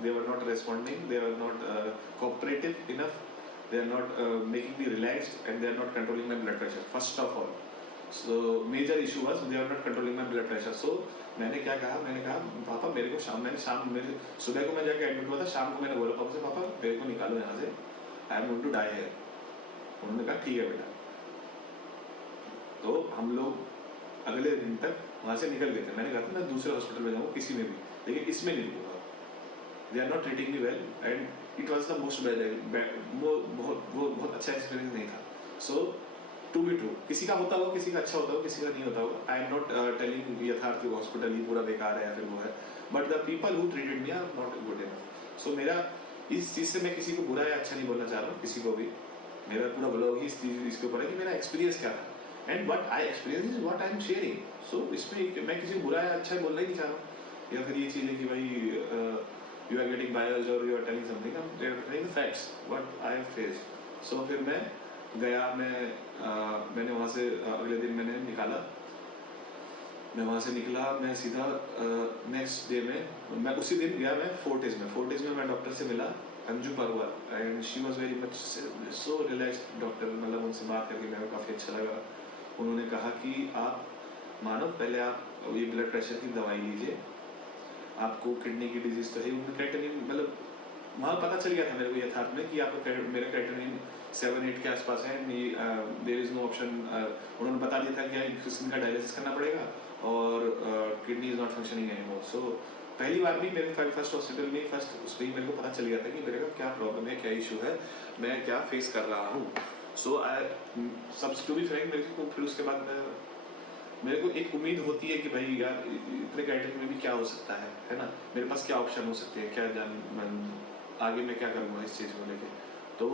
They were not responding. They were not cooperative enough. They are not making me relaxed, and they are not controlling my blood pressure. First of all. So major issue was they are not controlling my blood pressure. So मैंने क्या कहा, मैंने कहा पापा मेरे को मेरे सुबह को मैं जाके एडमिट हुआ था, शाम को मैंने बोला पापा से, पापा मेरे को निकालो यहाँ से, I am going to die here. उन्होंने कहा ठीक है बेटा। तो हम लोग अगले दिन तक वहाँ से निकल गए थे। मैंने कहा था मैं दूसरे हॉस्पिटल में जाऊँ किसी में भी, लेकिन इसमें नहीं रुकूंगा। They are not treating me well and it was the most बहुत अच्छा एक्सपीरियंस नहीं था। सो टू बी ट्रू, किसी का होता होगा, किसी का अच्छा होता होगा, किसी का नहीं होता होगा। I am not telling Yatharth hospital ही पूरा बेकार है या फिर वो है, but the people who treated me are not good enough. So मेरा इस चीज़ से मैं किसी को बुरा या अच्छा नहीं बोलना चाह रहा हूँ, किसी को भी। मेरा पूरा ब्लॉग ही इस चीज़ इसके ऊपर है कि मेरा एक्सपीरियंस क्या था, and what I experience is what I am sharing. So इसमें मैं किसी को बुरा या अच्छा बोलना ही नहीं चाह रहा हूँ, या फिर ये चीज़ है कि भाई यू आर गेटिंग बायस्ड और you are telling something, I am telling the facts what I have faced. So फिर मैं गया, मैंने वहाँ से अगले दिन मैंने निकाला, मैं वहाँ से निकला, मैं सीधा नेक्स्ट डे में मैं उसी दिन गया मैं फोर्टिस में मैं डॉक्टर से मिला, Anju Parvar, and she was very much so relaxed doctor, मतलब उनसे बात करके मेरे को काफ़ी अच्छा लगा। उन्होंने कहा कि आप मानो पहले आप ये ब्लड प्रेशर की दवाई लीजिए, आपको किडनी की डिजीज तो है, उनमें क्रेटिनिन मतलब वहाँ पता चल गया था मेरे को यथार्थ में कि आपका मेरा क्रेटिनिन 7-8 के आसपास है, देयर इज नो ऑप्शन। उन्होंने बता दिया था कि किसी का डायलिसिस करना पड़ेगा और kidney is not functioning anymore. So पहली बार भी मेरे फर्स्ट हॉस्पिटल में फर्स्ट उसमें ही मेरे को पता चल गया था कि मेरे को क्या प्रॉब्लम है, क्या इशू है, मैं क्या फेस कर रहा हूँ। सो आई सब टू बी फ्रैंक, मेरे को फिर उसके बाद मेरे को एक उम्मीद होती है कि भाई यार इतने कैटेगरी में भी क्या हो सकता है ना, मेरे पास क्या ऑप्शन हो सकते हैं, क्या आगे मैं क्या करूँगा इस चीज़ को लेके। तो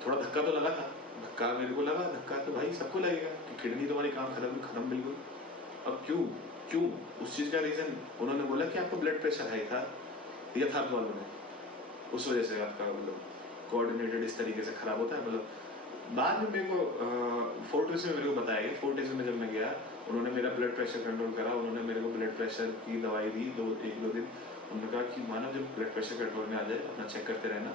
थोड़ा धक्का तो लगा था, धक्का मेरे को लगा, धक्का तो भाई सबको लगेगा कि किडनी तुम्हारी काम खत्म बिल्कुल। अब क्यों क्यों उस चीज़ का रीज़न उन्होंने बोला कि आपका ब्लड प्रेशर हाई था, यथार्थ वालों ने, उस वजह से आपका मतलब कोऑर्डिनेटेड इस तरीके से ख़राब होता है। मतलब बाद में मेरे को फोर्टिस में मेरे को बताया गया, फोर्टिस में जब मैं गया उन्होंने मेरा ब्लड प्रेशर कंट्रोल करा, उन्होंने मेरे को ब्लड प्रेशर की दवाई दी 1-2 दिन। उन्होंने कहा कि मानो जब ब्लड प्रेशर कंट्रोल में आ जाए अपना चेक करते रहना,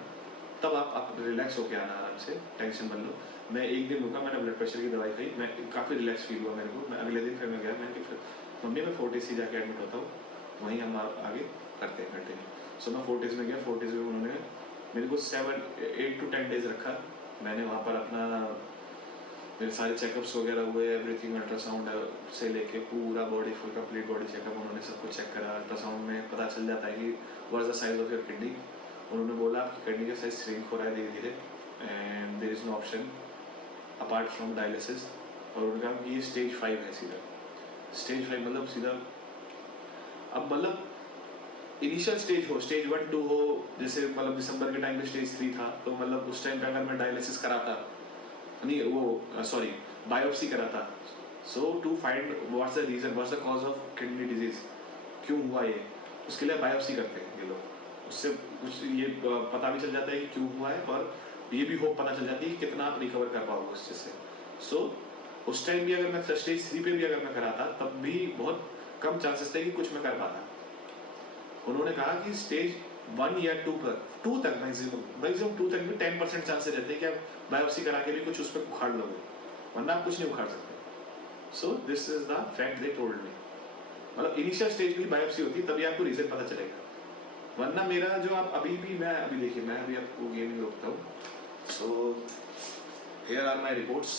तब आप रिलैक्स होके आना आराम से, टेंशन मत लो। मैं एक दिन रुका, मैंने ब्लड प्रेशर की दवाई खाई, मैं काफ़ी रिलैक्स फील हुआ मेरे को। मैं अगले दिन फिर मैं गया, मैंने फिर मम्मी मैं फोर्टिस ही जाके एडमिट होता हूँ, वहीं हम आगे करते हैं कंटिन्यू। सो मैं फोर्टिस में गया, फोर्टिस में उन्होंने मेरे को 8 to 10 डेज रखा। मैंने वहाँ पर अपना मेरे सारे चेकअप्स वगैरह हुए, एवरीथिंग, अल्ट्रासाउंड से लेके पूरा body full complete body checkup उन्होंने सब कुछ चेक करा। अल्ट्रासाउंड में पता चल जाता है कि what is the size of your kidney. उन्होंने बोला आपकी किडनी का साइज श्रिंक हो रहा है धीरे धीरे, and there is no option apart from dialysis. और उन्होंने कहा कि ये स्टेज 5 है, सीधा स्टेज 5 मतलब सीधा, अब मतलब इनिशियल स्टेज हो, स्टेज 1-2 हो, जैसे मतलब दिसंबर के टाइम पे स्टेज 3 था, तो मतलब उस टाइम पे अगर मैं डायलिसिस कराता, नहीं वो सॉरी बायोप्सी कराता, so to find what's the reason, what's the cause of kidney disease, क्यों हुआ ये, उसके लिए बायोप्सी करते हैं ये लोग। उससे कुछ ये पता भी चल जाता है कि क्यों हुआ है, और ये भी होप पता चल जाती है कि कितना आप रिकवर कर पाओगे उस चीज़ से। सो उस टाइम भी अगर मैं स्टेज 3 पे भी अगर मैं कराता, तब भी बहुत कम चांसेस थे कि कुछ मैं कर पाता। उन्होंने कहा कि स्टेज 1 या 2 तक मैक्सिमम 2 तक भी 10% चांसेस रहते हैं कि आप बायोप्सी करा के भी कुछ उस पर उखाड़ लोगे, वरना आप कुछ नहीं उखाड़ सकते। सो this is the fact they told me. मतलब इनिशियल स्टेज की बायोप्सी होती है तभी आपको रीजन पता चलेगा, वरना मेरा जो आप अभी देखिए मैं अभी आपको गेमिंग रोकता हूँ। So here are my reports,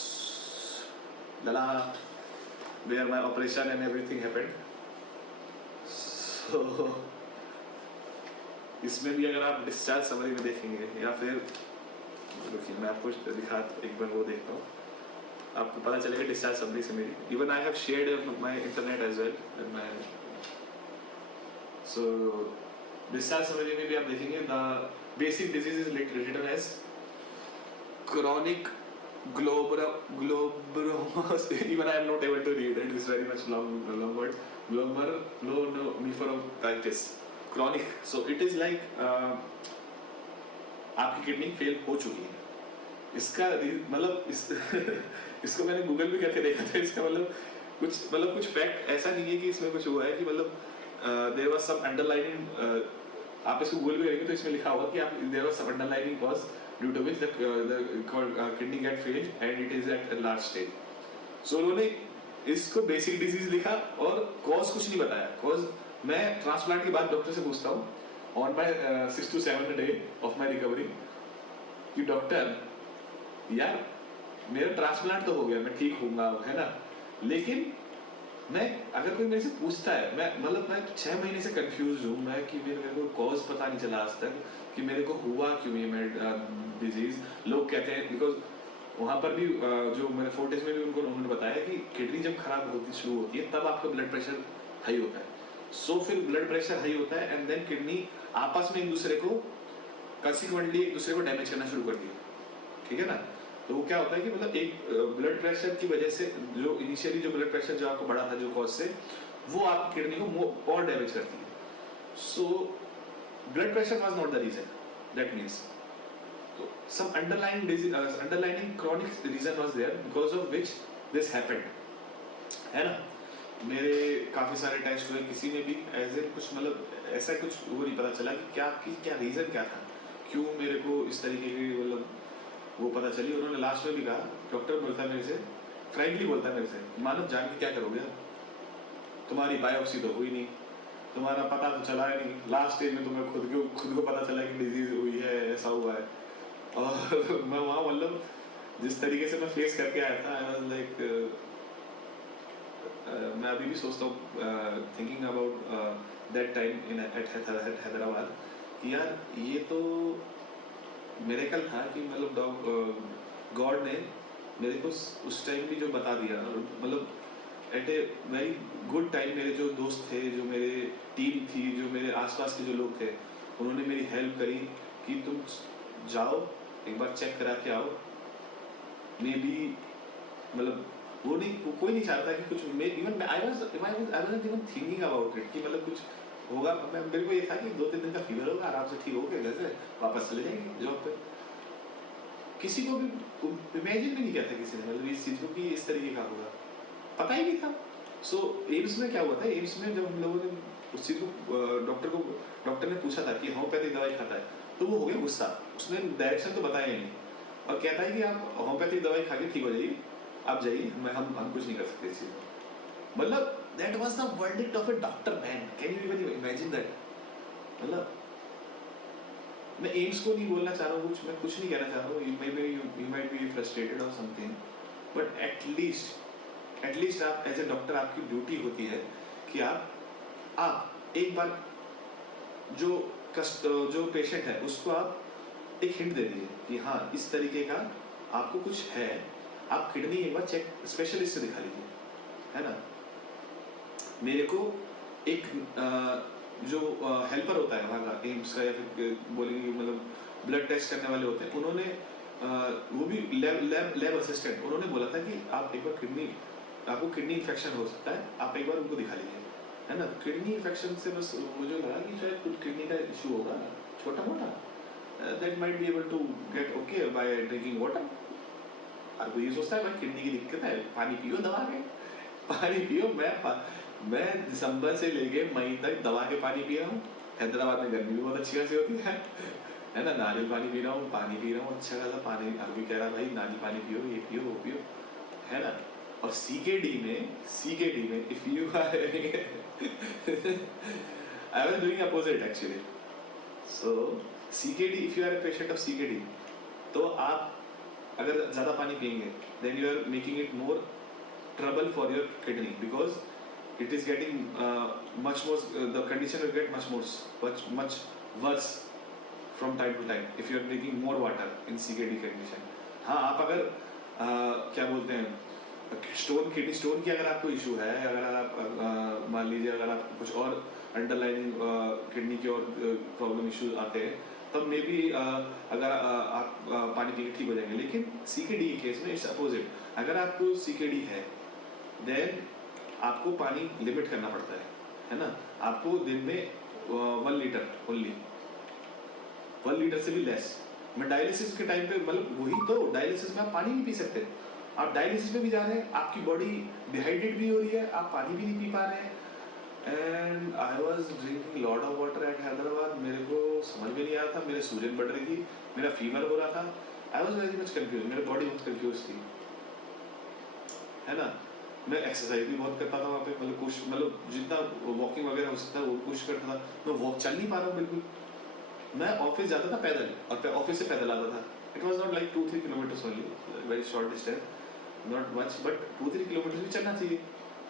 लला where my operation and everything happened. So इसमें भी अगर आप डिस्चार्ज समरी में देखेंगे, या फिर देखिए मैं आपको दिखा एक बार वो देखता हूँ, आपको पता चलेगा डिस्चार्ज समरी से मेरी। Even I have shared my internet as well my, so discharge summary में भी आप देखेंगे the basic disease is written as chronic glomerulonephritis, even I am not able to read it, it's very much long word, glomerulonephritis, chronic. So it is like आपकी kidney fail हो चुकी है। इसका मतलब इसको मैंने गूगल पे करके देखा था, इसका मतलब कुछ फैक्ट ऐसा नहीं है कि इसमें कुछ हुआ है कि मतलब देयर वाज सम अंडरलाइनिंग, आप इसको गूगल पे करेंगे तो इसमें लिखा होगा कि आप there was some underlining cause due to which the kidney get failed and it is at a large stage. So उन्होंने इसको बेसिक डिजीज लिखा और कॉज कुछ नहीं बताया। कॉज मैं ट्रांसप्लांट के बाद डॉक्टर से पूछता हूँ on my 6 to 7 day of my recovery कि डॉक्टर यार मेरा ट्रांसप्लांट तो हो गया, मैं ठीक हूँगा है ना, लेकिन मैं अगर कोई मेरे से पूछता है, मैं 6 महीने से कंफ्यूज हूँ मैं कि मेरे को कॉज पता नहीं चला आज तक कि मेरे को हुआ क्यों ये मेरा डिजीज। लोग कहते हैं बिकॉज वहाँ पर भी जो मेरे फोर्टिस में भी उन्होंने बताया कि किडनी जब खराब होती शुरू होती है तब आपका ब्लड प्रेशर हाई होता है। सो फिर ब्लड प्रेशर हाई होता है एंड देन किडनी आपस में एक दूसरे को कंसिक्वेंटली एक दूसरे को डैमेज करना शुरू करती है, ठीक है ना। तो वो क्या होता है कि मतलब एक ब्लड प्रेशर की वजह से जो इनिशियली जो ब्लड प्रेशर जो आपको बढ़ा था जो कॉज से, वो आपकी किडनी को और डैमेज करती है। So blood pressure was not the reason, that means some underlying disease, underlying chronic reason was there because of which this happened, है ना। मेरे काफ़ी सारे टेस्ट हुए, किसी में भी एज ए कुछ मतलब ऐसा कुछ वो नहीं पता चला कि क्या रीज़न क्या था, क्यों मेरे को इस तरीके की मतलब वो पता चली। उन्होंने लास्ट में भी कहा, डॉक्टर बोलता है मेरे से, फ्रैंकली बोलता है मेरे से, मानव जान के क्या करोगे आप? तुम्हारी बायोप्सी तो हुई नहीं, तुम्हारा पता तो चला ही नहीं, लास्ट स्टेज में तुम्हें खुद को पता चला कि डिजीज हुई है, ऐसा हुआ है। और मैं वहाँ मतलब जिस तरीके से मैं फेस करके आया था, आई वाज लाइक, मैं अभी भी सोचता हूँ thinking about that time in at Hyderabad कि यार ये तो मिरेकल था कि मतलब गॉड ने मेरे को उस टाइम भी जो बता दिया, और मतलब at a very good time मेरे जो दोस्त थे, जो मेरे टीम थी, जो मेरे आसपास के जो लोग थे, उन्होंने मेरी हेल्प करी कि तुम जाओ एक बार चेक करा के आओ। मे बी मतलब वो नहीं, कोई नहीं चाहता कि कुछ even I was even thinking about it कि मतलब कुछ होगा। मेरे को ये था कि 2-3 दिन का फीवर होगा, आराम से ठीक होके घर से वापस चले जाएंगे जॉब पे। किसी को भी इमेजिन भी नहीं किया था किसी ने, मतलब इस चीज़ को कि इस तरीके का होगा, पता ही नहीं था। सो एम्स में क्या हुआ था, एम्स में जब हम लोगों ने उस चीज़ को डॉक्टर ने पूछा था कि होम्योपैथिक दवाई खाता है, तो वो हो गया गुस्सा। उसने डायरेक्शन तो बताया ही नहीं, और कहता है कि आप होम्योपैथिक दवाई खा के ठीक हो जाइए, आप जाइए, हम कुछ नहीं कर सकते इस चीज़ में। मतलब that was the verdict of A doctor, man, can you even imagine that? मतलब मैं एम्स को नहीं बोलना चाह रहा हूँ कुछ, मैं कुछ नहीं कहना चाह रहा हूँ, यू माइट बी फ्रस्ट्रेटेड और समथिंग, बट एटलीस्ट आप एज ए डॉक्टर, आपकी ड्यूटी होती है कि आप एक बार जो पेशेंट है उसको आप एक हिंट दे दीजिए कि हाँ इस तरीके का आपको कुछ है, आप किडनी एक बार चेक स्पेशलिस्ट से दिखा लीजिए, है ना। मेरे को एक जो हेल्पर होता है वहाँ का एम्स का, या फिर बोलेंगे मतलब ब्लड टेस्ट करने वाले होते हैं, उन्होंने वो भी लैब असिस्टेंट, उन्होंने बोला था कि आप एक बार आपको किडनी इन्फेक्शन हो सकता है, आप एक बार उनको दिखा लीजिए, है ना। किडनी इन्फेक्शन से बस मुझे लगा कि शायद कुछ किडनी का इशू होगा छोटा मोटा, that might be able to get okay by drinking water. और वो ये सोचता है भाई किडनी की दिक्कत है, पानी पियो दबा के, पानी पियो। मैं दिसंबर से लेके मई तक दबा के पानी पी रहा हूँ। हैदराबाद में गर्मी भी बहुत अच्छी खासी होती है ना। नारियल पानी पी रहा हूँ, अच्छा खासा पानी। अभी कह रहा भाई नारियल पानी पियो, ये पियो, वो पियो, है ना। और सीकेडी में if you are I was doing opposite actually. So CKD, if you are a patient of CKD, तो आप अगर ज़्यादा पानी पिएंगे, then you are making it more trouble for your kidney, because it is getting much more, the condition will get much worse from time to time if you are drinking more water in CKD condition. हाँ, आप अगर क्या बोलते हैं, kidney stone की अगर आपको issue है, अगर आप मान लीजिए अगर आप कुछ और अंडरलाइनिंग किडनी के और प्रॉब्लम इश्यूज आते हैं, तब मे बी अगर आप पानी पी के ठीक हो जाएंगे। लेकिन सीकेडी के केस में इट्स अपोजिट। अगर आपको सीकेडी है, देन आपको पानी लिमिट करना पड़ता है ना। आपको दिन में 1 लीटर ओनली, 1 लीटर से भी लेस। मैं डायलिसिस के टाइम पे, मतलब वही तो, डायलिसिस में आप पानी नहीं पी सकते। आप डायलिसिस में भी जा रहे हैं, आपकी बॉडी डिहाइड्रेट भी हो रही है, आप पानी भी नहीं पी पा रहे हैं। And I was drinking lot of water at Hyderabad. मेरे को समझ में नहीं आ रहा था, मेरे सूजन बढ़ रही थी, मेरा फीवर हो रहा था। आई वॉज वेरी मच कन्फ्यूज, मेरी बॉडी बहुत कन्फ्यूज थी, है ना। मैं एक्सरसाइज भी बहुत करता था वहाँ पे, मतलब जितना वॉकिंग वगैरह हो सकता है वो कोशिश करता था। मैं वॉक चल नहीं पा रहा हूँ बिल्कुल। मैं ऑफिस जाता था पैदल, और ऑफिस से पैदल आता था। It was not like 2-3 kilometres only, very short distance, not much, but 2-3 kilometre भी चलना चाहिए,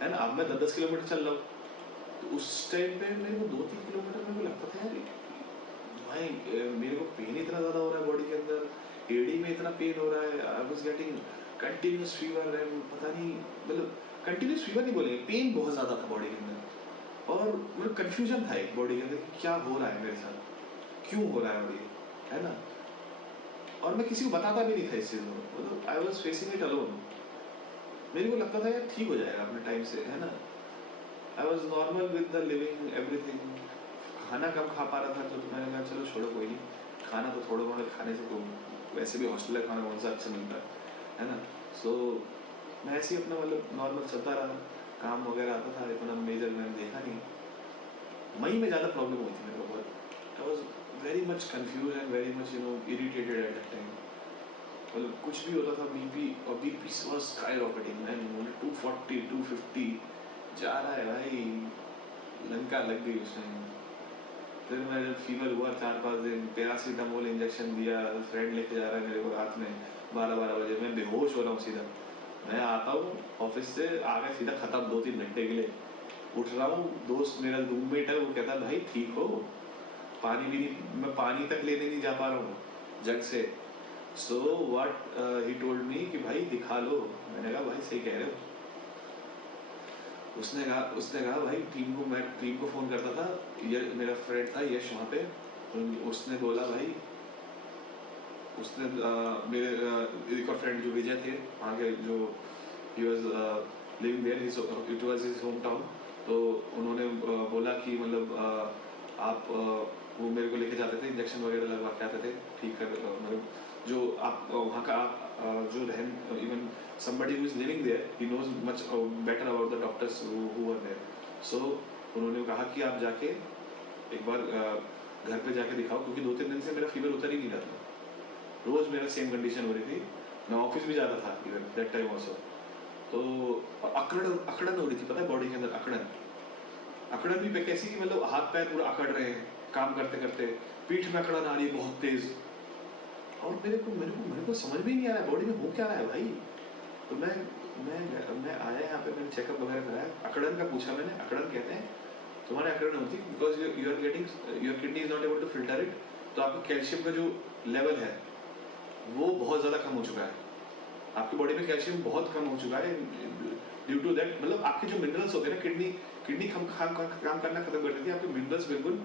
है ना। अब मैं 10-10 किलोमीटर चल रहा हूँ। तो उस टाइम पे मेरे को 2-3 किलोमीटर मेरे को लगता था यार भाई मेरे को पेन इतना ज़्यादा हो रहा है बॉडी के अंदर, एडी में इतना पेन हो रहा है। आई was getting continuous fever, and पता नहीं, मतलब कंटिन्यूस फीवर नहीं बोलेंगे, पेन बहुत ज़्यादा था बॉडी के अंदर। और मतलब कन्फ्यूजन था एक बॉडी के अंदर कि क्या हो रहा है मेरे साथ, क्यों हो रहा है, और ये, है ना। और मैं किसी को बताता भी नहीं था इस चीज़ को, मतलब I was facing it alone. मेरे को लगता था यार ठीक हो जाएगा अपने टाइम से, है ना। I was normal with the living everything. खाना कम खा पा रहा था, तो मैंने कहा चलो छोड़ो कोई नहीं, खाना तो थोड़ा बहुत खाने से तो वैसे भी हॉस्टल का खाना कौन सा अच्छा मिलता है ना। सो मैं ऐसे ही अपना मतलब नॉर्मल चलता रहा, काम वगैरह आता था, इतना मेजर मैंने देखा नहीं। मई में ज़्यादा प्रॉब्लम हुई थी मेरे को बहुत। आई was very much confuse and very much irritated at that time. मतलब कुछ भी होता था बीपी, और BP was sky rocketing man, 240 250 जा रहा है भाई, लंका लग गई उस टाइम। फिर मैं जब फीवर हुआ 4-5 दिन, पैरासीटामोल इंजेक्शन दिया, फ्रेंड लेके जा रहा है मेरे को रात में 12-12 बजे, मैं बेहोश हो रहा हूँ सीधा। मैं आता हूँ ऑफिस से, आ गया सीधा खत्म 2-3 घंटे के लिए। उठ रहा हूँ, दोस्त मेरा रूममेट है, वो कहता है भाई ठीक हो? पानी भी नहीं, मैं पानी तक लेने नहीं जा पा रहा हूँ जग से। So what he told me कि भाई दिखा लो। मैंने कहा भाई सही कह रहे हो। उसने कहा भाई मैं टीम को फ़ोन करता था, ये मेरा फ्रेंड था यश वहाँ पे, उसने बोला भाई, उसने मेरे एक और फ्रेंड जो विजय थे वहाँ के, जो he was living there, it was his home town. तो उन्होंने बोला कि मतलब आप वो मेरे को लेके जाते थे, इंजेक्शन वगैरह लगवा के आते थे, ठीक कर मतलब जो आप वहाँ का आप जो रहन, even somebody who is living there, he knows much better about the doctors who were there. So उन्होंने कहा कि आप जाके एक बार घर पे जाके दिखाओ, क्योंकि 2-3 दिन से मेरा फीवर उतर ही नहीं रहा था, रोज मेरा सेम कंडीशन हो रही थी, मैं ऑफिस भी जाता था इवन दैट टाइम ऑल्सो। तो अकड़न हो रही थी, पता है बॉडी के अंदर अकड़न भी पे कैसी कि मतलब हाथ पैर पूरा अकड़ रहे हैं काम करते करते, पीठ में अकड़न आ रही है बहुत तेज, और मेरे को समझ में ही नहीं आ रहा है बॉडी में हो क्या रहा है भाई। तो मैं आया यहाँ पे, मैंने चेकअप वगैरह कराया, अकड़न का पूछा मैंने, अकड़न कहते हैं तुम्हारे अकड़न होती है because you are getting, your kidney is not able to filter it, तो आपका कैल्शियम का जो लेवल है वो बहुत ज़्यादा कम हो चुका है, आपकी बॉडी में कैल्शियम बहुत कम हो चुका है ड्यू टू दैट, मतलब आपके जो मिनरल्स होते हैं ना, किडनी काम करना खत्म कर देती है, आपके मिनरल्स बिल्कुल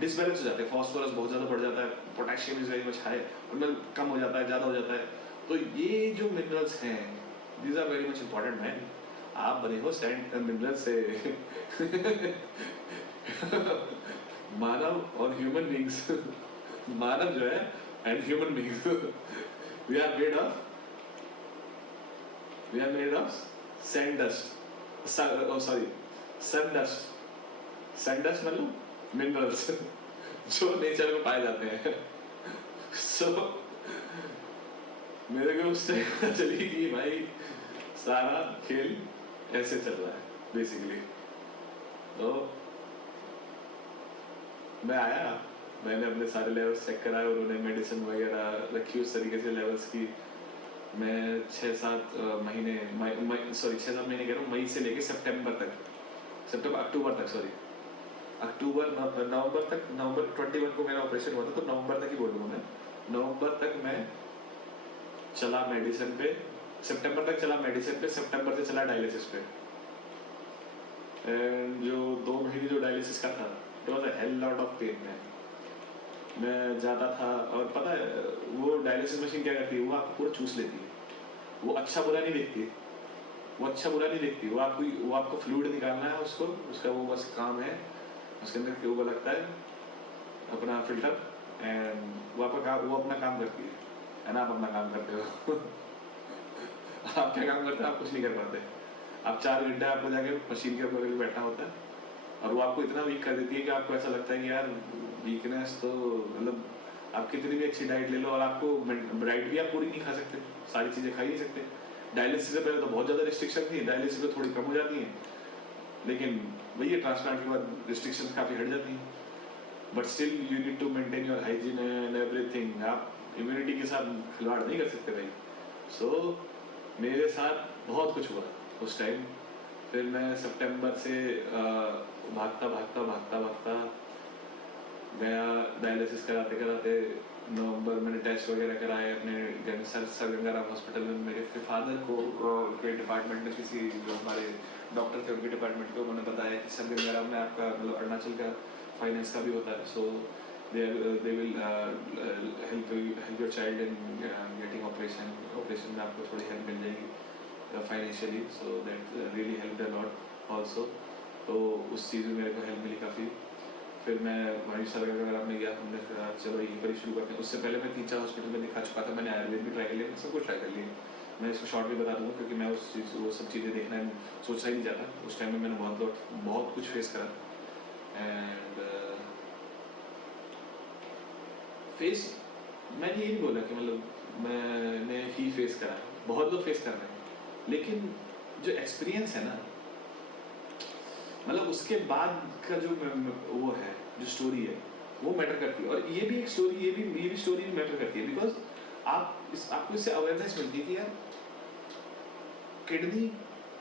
डिसबैलेंस हो जाते हैं, फॉस्फोरस बहुत ज़्यादा बढ़ जाता है, potassium is very much high, मतलब कम हो जाता है, ज़्यादा हो जाता है। तो ये जो मिनरल्स हैं, these are very much important man. आप बने हो सैंड मिनरल से मानव और ह्यूमन बींग्स मानव जो है and human beings we are made of sand dust, sorry sun dust मतलब मिनरल्स जो नेचर में पाए जाते हैं। सो मेरे को उस टाइम पता चली कि भाई सारा खेल ऐसे चल रहा है बेसिकली। तो मैं आया, मैंने अपने सारे लेवल्स चेक कराए, उन्होंने मेडिसिन वगैरह रखी उस तरीके से लेवल्स की। मैं 6-7 महीने, 6-7 महीने कह रहा हूँ, मई से लेके अक्टूबर तक, सॉरी नवंबर तक, नवंबर 21 को मेरा ऑपरेशन हुआ था, तो नवंबर तक ही बोलूँगा मैं, नवंबर तक मैं चला मेडिसिन पे, सितंबर तक चला मेडिसिन पे, सितंबर से चला डायलिसिस पे। एंड जो 2 महीने जो डायलिसिस का था, it was a hell lot of pain man. मैं जाता था, और पता है वो डायलिसिस मशीन क्या करती है, वो आपको पूरा चूस लेती है, वो अच्छा बुरा नहीं देखती, वो आपको फ्लूइड निकालना है, उसका वो बस काम है, उसके अंदर क्यों लगता है अपना फिल्टर, एंड वो अपना काम करती है ना, आप अपना काम करते हो आप क्या काम करते हैं, आप कुछ नहीं कर पाते, आप 4 घंटे आपको जाके मशीन के ऊपर बैठना होता है, और वो आपको इतना वीक कर देती है कि आपको ऐसा लगता है कि यार वीकनेस तो, मतलब आप कितनी भी अच्छी डाइट ले लो, और आपको डाइट भी आप पूरी नहीं खा सकते, सारी चीज़ें खा ही नहीं सकते। डायलिसिस से पहले तो बहुत ज़्यादा रिस्ट्रिक्शन थी, डायलिसिस पे थोड़ी कम हो जाती हैं, लेकिन वही ट्रांसप्लांट के बाद रिस्ट्रिक्शन काफ़ी हट जाती हैं, but still you need to maintain your hygiene and everything, आप इम्यूनिटी के साथ खिलवाड़ नहीं कर सकते भाई। सो मेरे साथ बहुत कुछ हुआ उस टाइम। फिर मैं सितंबर से भागता गया डायलिसिस कराते नवंबर मैंने टेस्ट वगैरह कराए अपने सर गंगाराम हॉस्पिटल में। मेरे फादर को के डिपार्टमेंट में, किसी जो हमारे डॉक्टर थे उनके डिपार्टमेंट को, उन्होंने बताया कि सर गंगाराम में आपका मतलब अरुणाचल का फाइनेंस का भी होता है, so they will help your child in getting operation में आपको थोड़ी हेल्प मिल जाएगी financially, so that really help a lot also. तो उस चीज़ में मेरे को हेल्प मिली काफ़ी। फिर मैं वहीं सर गंगाराम में गया, हमने कहा चलो यहीं पर ही शुरू करते हैं। उससे पहले मैं 3-4 हॉस्पिटल में दिखा चुका था, मैंने आयुर्वेद भी ट्राई कर लिया, सब कुछ ट्राई कर लिया। मैं इसको शॉर्ट में बता दूंगा क्योंकि मैं वो सब चीज़ें देखना सोचना ही नहीं चाहता। उस टाइम में मैंने बहुत कुछ फेस करा, एंड फेस, मैंने ये नहीं बोला कि मतलब मैंने ही फेस करा, बहुत लोग फेस कर रहे हैं, लेकिन जो एक्सपीरियंस है ना, मतलब उसके बाद का जो वो है, जो स्टोरी है, वो मैटर करती है। और ये भी एक स्टोरी, ये भी स्टोरी भी मैटर करती है, बिकॉज आपको इससे अवेयरनेस मिलती है कि यार किडनी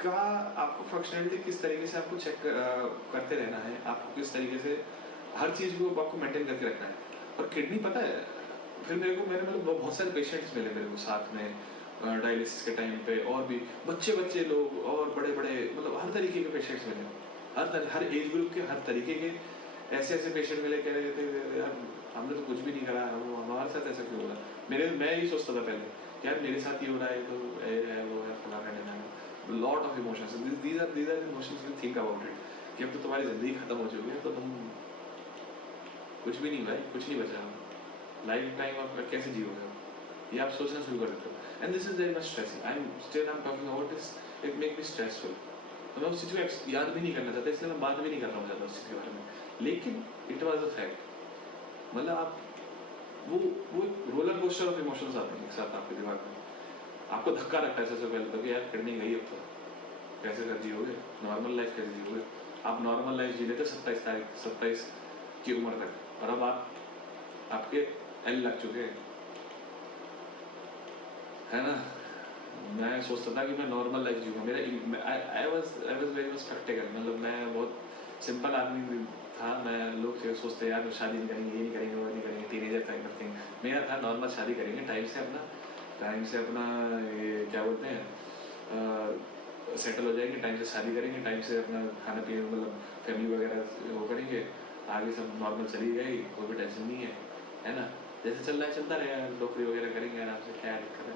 का आपको फंक्शनलिटी किस तरीके से आपको चेक करते रहना है, आपको किस तरीके से हर चीज़ को आपको मेंटेन करके रखना है। और किडनी पता है, फिर मैंने मतलब बहुत सारे पेशेंट्स मिले मेरे को साथ में डायलिसिस के टाइम पे, और भी बच्चे लोग और बड़े मतलब हर तरीके के पेशेंट्स मिले, हर एज ग्रुप के, हर तरीके के ऐसे पेशेंट मिले, कह रहे थे यार हमने तो कुछ भी नहीं करा, हमारे साथ ऐसा क्यों हो रहा। मैं यही सोचता था पहले, यार मेरे साथ ये हो रहा है, तो वो है फलाना ढिमाना, lot of emotions, these are emotions you think about it, कि अब तो तुम्हारी ज़िंदगी खत्म हो चुकी है, तो तुम कुछ भी नहीं भाई, कुछ नहीं बचा, लाइफ टाइम आप कैसे जियोगे, ये आप सोचना शुरू कर देते हो। And this is very much stressing, I am talking about this, it make me stressful. तो मैं उस चीज़ को याद भी नहीं करना चाहता, इसलिए मैं बात भी नहीं कर रहा हूँ ज़्यादा उस चीज़ के बारे में, लेकिन इट वॉज अ फैक्ट। मतलब आप वो रोलर कोस्टर ऑफ इमोशंस आते हैं एक साथ आपके दिमाग में, आपको धक्का लगता है सबसे पहले तो कि यार करनी गई, अब तो कैसे कर जियोगे, नॉर्मल लाइफ कैसे जियोगे। आप नॉर्मल लाइफ जी लेते 27 की उम्र तक, और अब आपके एल लग चुके हैं, है ना। मैं सोचता था कि मैं नॉर्मल लाइफ जीऊँगा, मेरा I was very much practical, मतलब मैं बहुत सिंपल आदमी था। मैं लोग सोचते यार शादी नहीं करेंगे, ये नहीं करेंगे, वो नहीं करेंगे, टीनेजर काइंड ऑफ थिंग। मेरा था नॉर्मल शादी करेंगे, टाइम से अपना ये क्या बोलते हैं, सेटल हो जाएंगे, टाइम से शादी करेंगे, टाइम से अपना खाना पीना, मतलब फैमिली वगैरह वो करेंगे, आगे सब नॉर्मल चली जाएगी, कोई भी टेंशन नहीं है ना। जैसे चल रहा है चलता रहेगा, नौकरी वगैरह करेंगे आराम से, क्या दिक्कत है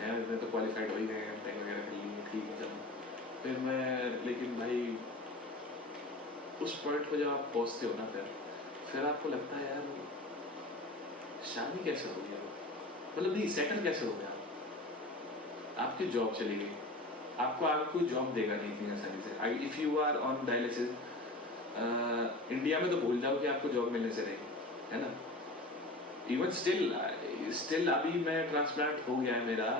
यार, मैं तो क्वालिफाइड हो ही गए, टेक वगैरह कर लिए, ठीक है चलो। फिर मैं, लेकिन भाई उस पॉइंट पर जब आप पहुँचते हो ना, फिर आपको लगता है यार शादी कैसे हो गया, मतलब नहीं सेटल कैसे हो गया, आपकी जॉब चली गई, आपको आगे कोई जॉब देगा नहीं इतनी आसानी से। If you are on dialysis, India में तो भूल जाओ कि आपको जॉब मिलने से रहेगी, है ना। इवन स्टिल अभी मैं ट्रांसप्लांट हो गया है मेरा,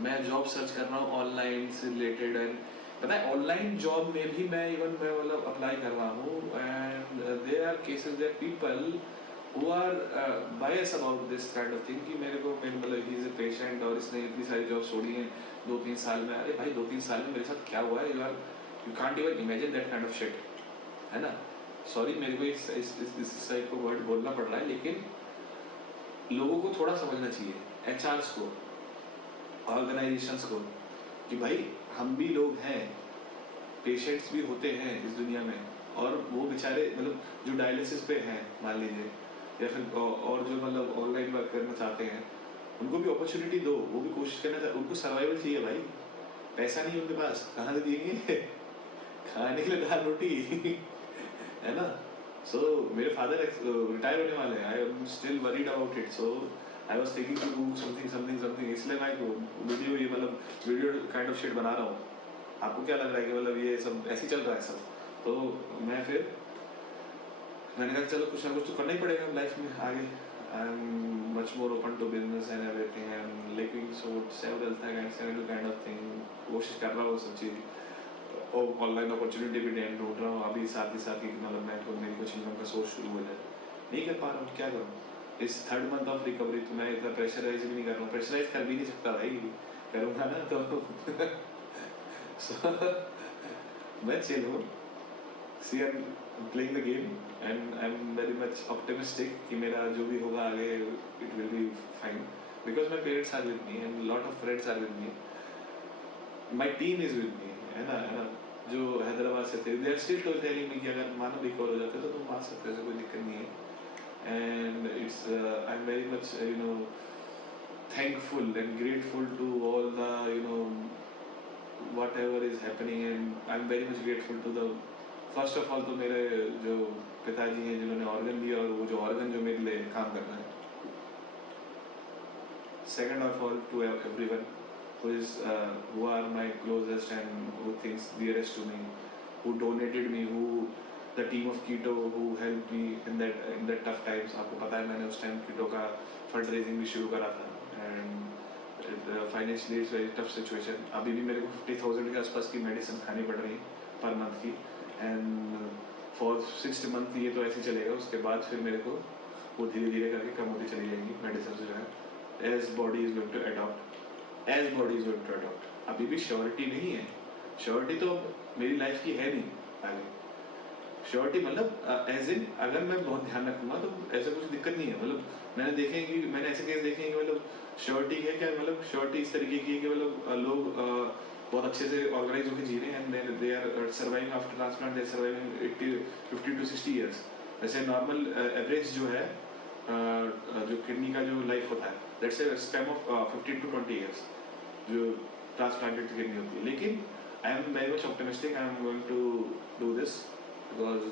मैं जॉब सर्च कर रहा हूँ ऑनलाइन से रिलेटेड, एंड पता है ऑनलाइन जॉब में भी मैं मतलब अप्लाई कर रहा हूँ, and there are cases, there people who are bias about this kind of thing, कि मेरे मतलब ही इज ए पेशेंट और इसने इतनी सारी जॉब छोड़ी हैं 2-3 साल में। अरे भाई 2-3 साल में मेरे साथ क्या हुआ है, you can't even imagine that kind of shit, है ना। सॉरी मेरे को इस टाइप को वर्ड बोलना पड़ रहा है, लेकिन लोगों को थोड़ा समझना चाहिए, एचआरस को, ऑर्गेनाइजेशंस को, कि भाई हम भी लोग हैं, पेशेंट्स भी होते हैं इस दुनिया में, और वो बेचारे मतलब जो डायलिसिस पे हैं मान लीजिए, या फिर और जो मतलब ऑनलाइन वर्क करना चाहते हैं, उनको भी अपॉर्चुनिटी दो, वो भी कोशिश करना चाहते, उनको सर्वाइवल चाहिए भाई, पैसा नहीं उनके पास, कहाँ से देंगे खाने के लिए दाल रोटी है ना। सो मेरे फादर रिटायर होने वाले हैं, I am still worried about it, so I was thinking to do something, इसलिए मैं वीडियो काइंड ऑफ शिट बना रहा हूँ। आपको क्या लग रहा है कि मतलब ये सब ऐसे ही चल रहा है सब, तो मैंने कहा चलो कुछ ना कुछ तो करना ही पड़ेगा लाइफ में आगे। I am much more open to business and everything, I am looking several kind of thing, कोशिश कर रहा हूँ सब चीज़, और ऑनलाइन अपॉर्चुनिटी भी ढूंढ रहा हूँ अभी, साथ ही मतलब मैं तो मेरी कुछ इनकम का सोर्स शुरू हो जाए, नहीं कर पा रहा हूँ, क्या करूँ। इस 3rd मंथ ऑफ रिकवरी, तो मैं इतना प्रेशराइज भी नहीं कर रहा हूँ, प्रेशराइज कर भी नहीं सकता भाई, करूँगा ना तो so, मैं चिल हूँ, see I am playing the game, and I am very much optimistic कि मेरा जो भी होगा आगे it will be fine, because my parents are with me and lot of friends are with me, my team is with me, है ना। जो हैदराबाद से थे, they are still telling me कि अगर मानो रिकवर हो जाते तो तुम आ सकते हो, कोई दिक्कत नहीं है। And it's I am very much thankful and grateful to all the whatever is happening, and I'm very much grateful to the first of all तो मेरे जो पिताजी हैं जिन्होंने ऑर्गन दिया, और वो जो ऑर्गन जो मेरे लिए काम कर रहा है, second of all to everyone who are my closest and who thinks dearest to me, who donated me, who the team of Ketto who help me in that tough times. आपको पता है मैंने उस टाइम कीटो का फंड रेजिंग भी शुरू करा था. And financially it's very tough situation. अभी भी मेरे को 50,000 के आसपास की मेडिसिन खानी पड़ रही है पर मंथ की. एंड फॉर 6 मंथ ये तो ऐसे ही चलेगा. उसके बाद फिर मेरे को वो धीरे धीरे करके कम होती चली जाएंगी मेडिसिन जो है. As body is going to adopt. अभी भी श्योरिटी नहीं है. श्योरिटी तो मेरी लाइफ की है नहीं आगे. श्योरिटी मतलब एज इन अगर मैं बहुत ध्यान रखूंगा तो ऐसा कुछ दिक्कत नहीं है. मतलब मैंने ऐसे केस देखे हैं कि मतलब श्योरिटी है क्या. मतलब श्योरिटी इस तरीके की है कि मतलब लोग बहुत अच्छे से ऑर्गेनाइज होकर जी रहे हैं and they are surviving after transplant. They are surviving 50 to 60 years. वैसे नॉर्मल एवरेज जो है जो किडनी का जो लाइफ होता है that's a spam of 15 to 20 years जो ट्रांसप्लांटेड किडनी होती है. लेकिन I am very much optimistic. I am going to do this because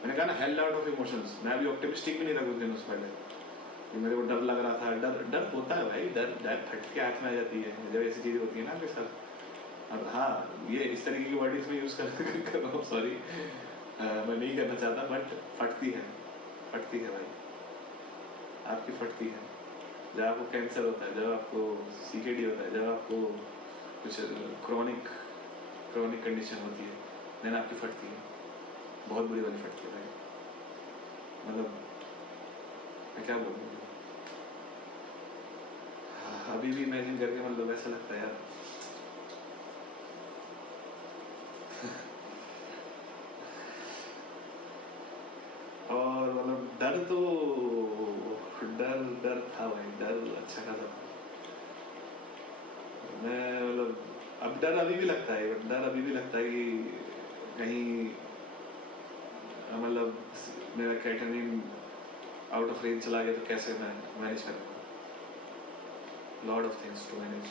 मैंने कहा ना हेल लॉट ऑफ इमोशंस. मैं अभी ऑप्टिमिस्टिक भी नहीं था कुछ दिनों से पहले. मेरे को डर लग रहा था. डर होता है भाई. डर फट के हाथ में आ जाती है जब ऐसी चीज़ होती है ना आपके साथ. अब हाँ ये इस तरीके की वर्डिंग्स में यूज़ कर रहा हूँ. सॉरी मैं नहीं करना चाहता बट फटती है भाई. आपकी फटती है. जब आपको कैंसर होता है, जब आपको CKD होता है, जब आपको कुछ क्रॉनिक कंडीशन होती है देन आपकी फटती है. बहुत बुरी वाली फटती है भाई. मतलब मैं क्या बोलूँ. अभी भी इमेजिन करके मतलब ऐसा लगता है यार. और मतलब डर था भाई. डर अच्छा खासा था. मैं मतलब अब डर अभी भी लगता है. कि कहीं मतलब मेरा कैटरिंग आउट ऑफ रेंज चला गया तो कैसे मैं मैनेज करूँगा. Lot of things to manage.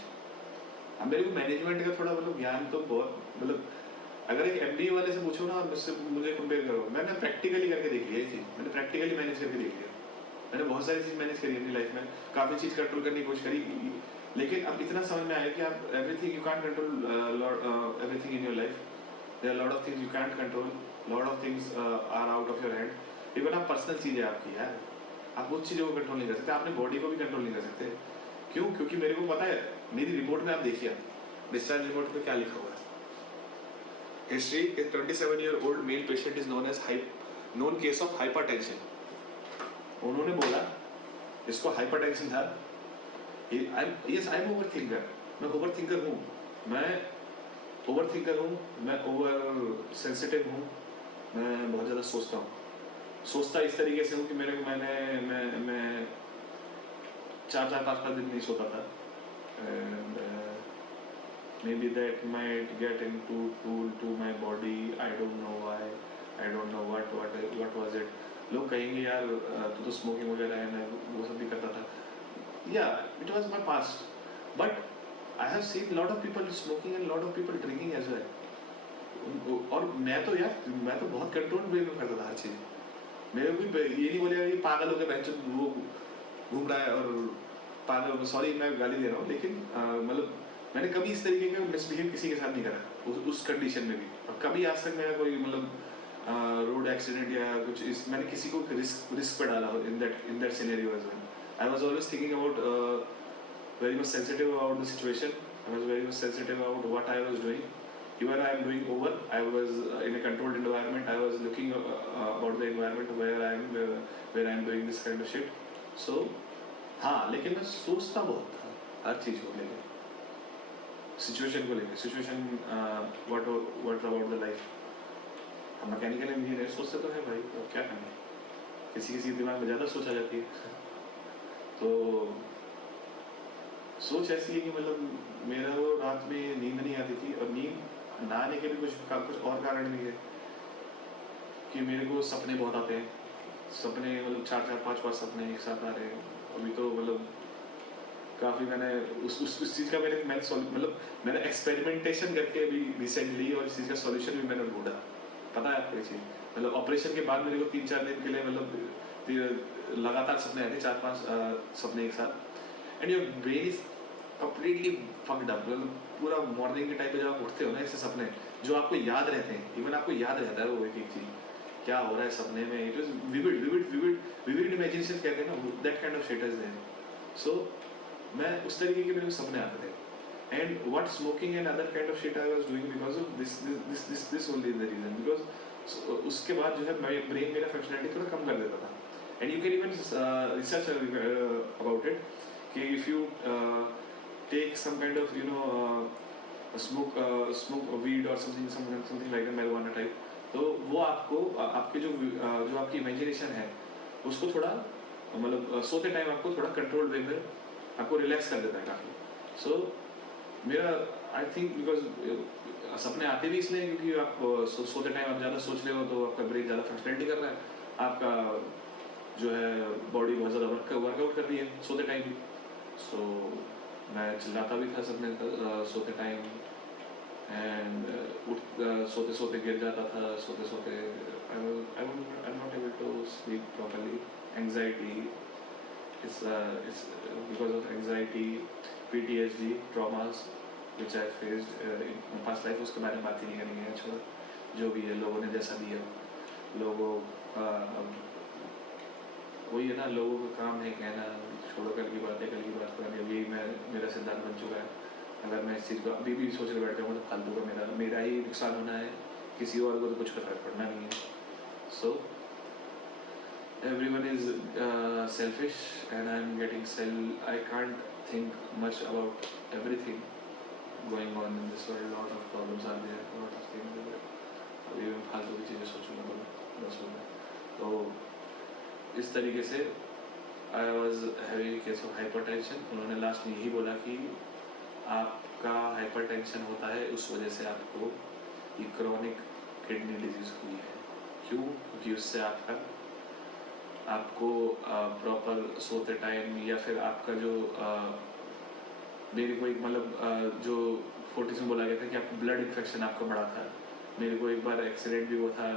अब मेरे को मैनेजमेंट का थोड़ा मतलब ज्ञान तो बहुत मतलब अगर एक MBA वाले से पूछो ना मुझे कंपेयर करो. मैंने प्रैक्टिकली करके देख लिया ये चीज़. मैंने प्रैक्टिकली मैनेज करके देख लिया. मैंने बहुत सारी चीज़ मैनेज करी अपनी लाइफ में. काफ़ी चीज़ कंट्रोल करने की कोशिश करी. लेकिन अब इतना समझ में आया कि आप everything you can't control everything in your life. There are lot of things you can't control. Lot of things are out of your hand. Even आप पर्सनल चीज़ें आपकी यार आप उस चीज़ों को कंट्रोल नहीं कर सकते. अपने बॉडी को भी कंट्रोल नहीं कर सकते. क्यों? क्योंकि मेरे को पता है. मेरी रिपोर्ट में आप देखिए डिस्चार्ज रिपोर्ट में क्या लिखा हुआ है. History: a 27-year-old male patient is known case of hypertension. उन्होंने बोला इसको हाइपरटेंशन था. Yes, I'm overthinker. मैं ओवरथिंकर हूँ. मैं ओवर सेंसिटिव हूँ. मैं बहुत ज़्यादा सोचता हूँ. सोचता इस तरीके से हूँ कि मैं 4-5 दिन नहीं सोता था. Maybe that might get into to my body. I don't know why. I don't know what was it. लोग कहेंगे यार तू तो स्मोकिंग वगैरह है. मैं वो सब भी करता था. Yeah, it was my past. But I have seen lot of people smoking and lot of people drinking as well. और मैं तो बहुत कंट्रोल वे में करता था हर चीज़. मेरे को ये नहीं बोलेगा कि पागल हो गया बहन वो घूम रहा है और पागल. सॉरी मैं गाली दे रहा हूँ लेकिन मतलब मैंने कभी इस तरीके का मिसबिहेव किसी के साथ नहीं करा उस कंडीशन में भी. और कभी आज तक मेरा कोई मतलब रोड एक्सीडेंट या कुछ मैंने किसी को रिस्क पे डाला in that scenario as well. I was always thinking about very much sensitive about the situation. I was very much sensitive about what I was doing. Even I am doing over. I was in a controlled environment. I was looking about the environment where I am doing this kind of shit. So हाँ लेकिन मैं सोचता बहुत था हर चीज़ को लेकर. Situation को लेकर. Situation what about the life. हम मैकेनिकल इंजीनियर सोचते तो है भाई. तो क्या करना. किसी दिमाग में ज़्यादा सोचा जाती है. तो सोच ऐसी है कि मतलब मेरा वो रात में नींद नहीं आती थी. और नींद ना आने के भी कुछ और कारण भी है कि मेरे को सपने बहुत आते हैं. सपने मतलब 4-5 सपने एक साथ आ रहे हैं. अभी तो मतलब काफ़ी मैंने उस चीज़ का मैंने एक्सपेरिमेंटेशन करके अभी रिसेंटली और इस चीज़ का सॉल्यूशन भी मैंने ढूंढा. पता है आपको ये चीज़. मतलब ऑपरेशन के बाद मेरे को 3-4 दिन के लिए मतलब लगातार सपने आए थे. 4-5 सपने एक साथ. And your brain is completely fucked up. मतलब पूरा मॉर्निंग के टाइम पे जब आप उठते हो ना ऐसे सपने जो आपको याद रहते हैं. इवन आपको याद रहता है वो एक चीज़ क्या हो रहा है सपने में, इट वाज विविड इमेजिनेशन कहते हैं ना, that kind of shit is there. So मैं उस तरीके के मेरे को सपने आते थे. And what smoking and other kind of shit I was doing because of this only the reason, because उसके बाद जो है ब्रेन मेरा फंक्शनैलिटी थोड़ा कम कर देता था. And you can even research about it कि if you take some kind of smoke weed or something like a marijuana type, तो वो आपको आपके जो आपकी इमेजिनेशन है उसको थोड़ा मतलब सोते टाइम आपको थोड़ा कंट्रोल वे में आपको रिलैक्स कर देता है काफ़ी. सो मेरा आई थिंक बिकॉज सपने आते भी इसलिए क्योंकि आप सोते टाइम आप ज़्यादा सोच रहे हो तो आपका ब्रेन ज़्यादा फंक्शनैलिटी कर रहा है, आपका जो है बॉडी बहुत ज़्यादा वर्कआउट कर रही है सोते टाइम भी. सो मैं चिल्लाता भी था सपने सोते टाइम, एंड सोते सोते गिर जाता था, सोते सोते I am not able to sleep properly. Anxiety is because of anxiety, PTSD, traumas which I faced in past life. उसके बारे में बात ही नहीं करनी है, छोड़, जो भी है लोगों ने जैसा दिया, लोगों वही है ना, लोगों का काम है कहना छोड़ो कल की बात है, कल की बात करनी. अभी मेरा सिद्धांत बन चुका है, अगर मैं इस चीज़ को अभी भी सोच के बैठ जाऊँगा तो फालतू का मेरा ही नुकसान होना है, किसी और को तो कुछ फर्क पड़ना नहीं है. सो everyone is selfish and I'm getting I can't think much about everything going on in this world. Lot of problems are there, lot of things are there. अभी मैं फालतू की चीज़ें सोचूंगा तो बस हो गया. तो इस तरीके से I was having a case of hypertension. उन्होंने लास्ट में यही बोला कि आपका हाइपरटेंशन होता है उस वजह से आपको ये क्रॉनिक किडनी डिजीज हुई है. क्यों? क्योंकि उससे आपको प्रॉपर सोते टाइम या फिर आपका जो मेरे को एक मतलब जो 40s में बोला गया था कि आपको ब्लड इन्फेक्शन आपका बड़ा था. मेरे को एक बार एक्सीडेंट भी हुआ था,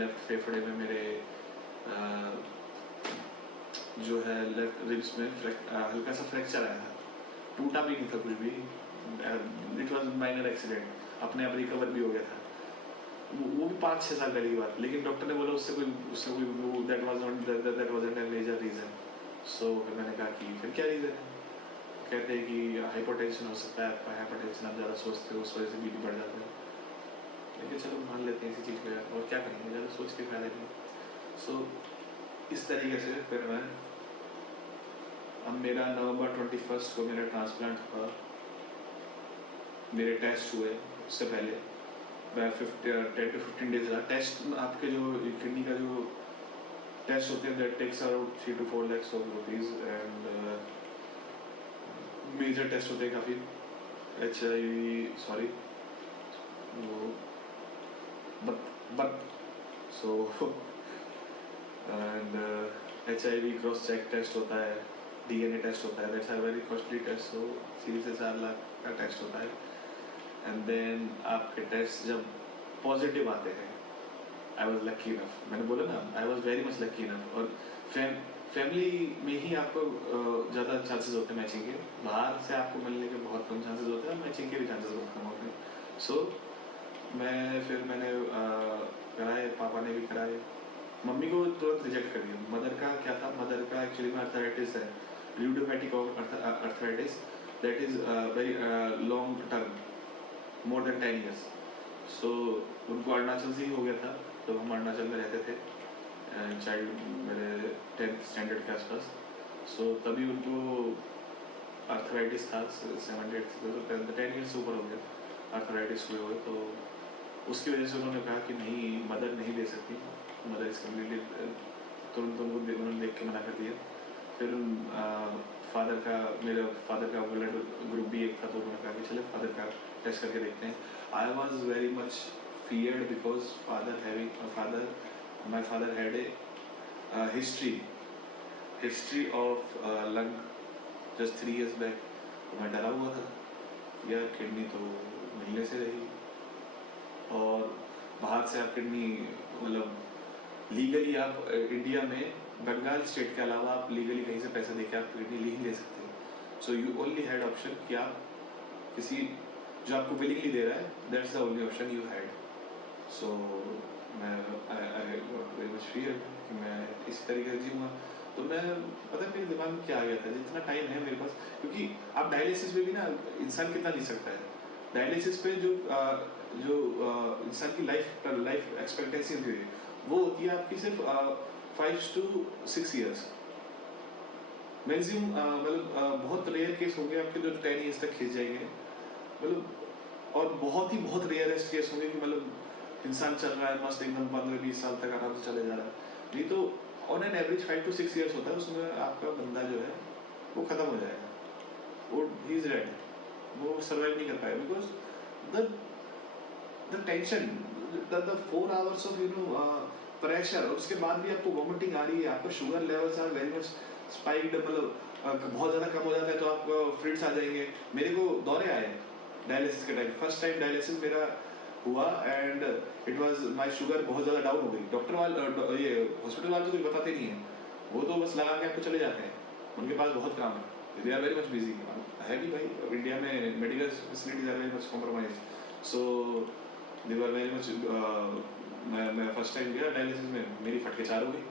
लेफ्ट फेफड़े में मेरे जो है लेफ्ट रिब्स में हल्का सा फ्रैक्चर आया था. टूटा भी नहीं था कुछ भी, इट वाज माइनर एक्सीडेंट, अपने आप रिकवर भी हो गया था. वो भी 5-6 साल पहले की बात, लेकिन डॉक्टर ने बोला उससे कोई that wasn't a major reason. So फिर मैंने कहा कि फिर क्या रीज़न है? कहते हैं कि हाइपरटेंशन हो सकता है आपका, हाइपरटेंशन आप ज़्यादा सोचते हो उस वजह से बीपी बढ़ जाता है. लेकिन चलो मान लेते हैं इसी चीज़ को यार, और क्या करेंगे, ज़्यादा सोच के फायदा नहीं. सो इस तरीके से फिर मैं अब मेरा नवंबर 21 को मेरा ट्रांसप्लांट हुआ, मेरे टेस्ट हुए. उससे पहले 10 to 15 डेज रहा. टेस्ट आपके जो किडनी का जो टेस्ट होते हैं that takes around 3 to 4 lakhs of rupees. And major test होते हैं काफ़ी, HIV sorry but so and HIV cross check test होता है, DNA टेस्ट होता है, that's a very costly test. So 3 से 4 लाख का टेस्ट होता है. एंड देन आपके टेस्ट जब पॉजिटिव आते हैं, आई वॉज लकी इनफ, मैंने बोला ना I was very much lucky enough. और फैमिली में ही आपको ज़्यादा चांसेस होते हैं मैचिंग के, बाहर से आपको मिलने के बहुत कम चांसेस होते हैं, मैचिंग के भी चांसेस बहुत कम होते हैं. सो मैंने कराए, पापा ने भी कराए. मम्मी को तुरंत रिजेक्ट कर दिया. मदर का क्या था, मदर का एक्चुअली में अर्थराइटिस है, ल्यूडोपैथिक arthritis, that is very long term, more than 10 years. So उनको अरुणाचल से ही हो गया था, तो हम अरुणाचल में रहते थे चाइल्ड मेरे 10th स्टैंडर्ड के आसपास. सो तभी उनको अर्थराइटिस था 7-8 से, तो 10 years से ऊपर हो गया अर्थराइटिस हुए. तो उसकी वजह से उन्होंने कहा कि नहीं, मदर नहीं दे सकती, मदर इस कम्प्लीटली, तुरंत उन्होंने देख के मना कर दिया. फिर मेरे फादर का ब्लड ग्रुप भी एक था, तो उन्होंने कहा कि चले फादर का टेस्ट करके देखते हैं. I was very much feared because my father had a history of lung just 3 years back. तो मैं डरा हुआ था यार, किडनी तो मिलने से रही, और बाहर से आप किडनी मतलब लीगली आप इंडिया में बंगाल स्टेट के अलावा आप लीगली कहीं से पैसा देके आप किडनी नहीं ले सकते. So you only had option कि आप किसी जो आपको विलिंगली दे रहा है, that's the only option you had. So मैं वियर्ड कि मैं इसी तरीके से जीऊँगा। तो मैं पता है मेरे दिमाग में क्या आ गया था, जितना टाइम है मेरे पास, क्योंकि आप डायलिसिस में भी ना इंसान कितना जी सकता है। डायलिसिस पे इंसान की लाइफ एक्सपेक्टेंसी होती है वो होती है आपकी सिर्फ 5 to 6 ईयर्स मैक्सिमम। मतलब बहुत रेयर केस होंगे आपके जो 10 ईयर्स तक खींच जाएंगे, मतलब। और बहुत रेयरेस्ट केस होंगे कि मतलब इंसान चल रहा है मस्त एकदम 15-20 साल तक आराम से चले जा रहा है। नहीं तो on an average 5 to 6 years होता है, उसमें आपका बंदा जो है वो खत्म हो जाएगा, वो ही इज डेड, वो सर्वाइव नहीं कर पाएगा। Because the tension, the 4 hours of pressure, और उसके बाद भी आपको वॉमिटिंग आ रही है, आपका sugar levels are very much spiked, मतलब बहुत ज़्यादा कम हो जाता है तो आपको फ्रिट्स आ जाएंगे। मेरे को दौरे आए डायलिसिस के टाइम, फर्स्ट टाइम डायलिसिस मेरा हुआ and it was my sugar बहुत ज़्यादा डाउन हो गई। डॉक्टर वाले ये हॉस्पिटल वाले तो कोई बताते नहीं है, वो तो बस लगा के आपको चले जाते हैं, उनके पास बहुत काम है, they are very much busy है भी भाई। इंडिया में medical facilities are very much compromise, so they were very much. मैं फर्स्ट टाइम गया डायलिसिस में, मेरी फटके 4 हो गई।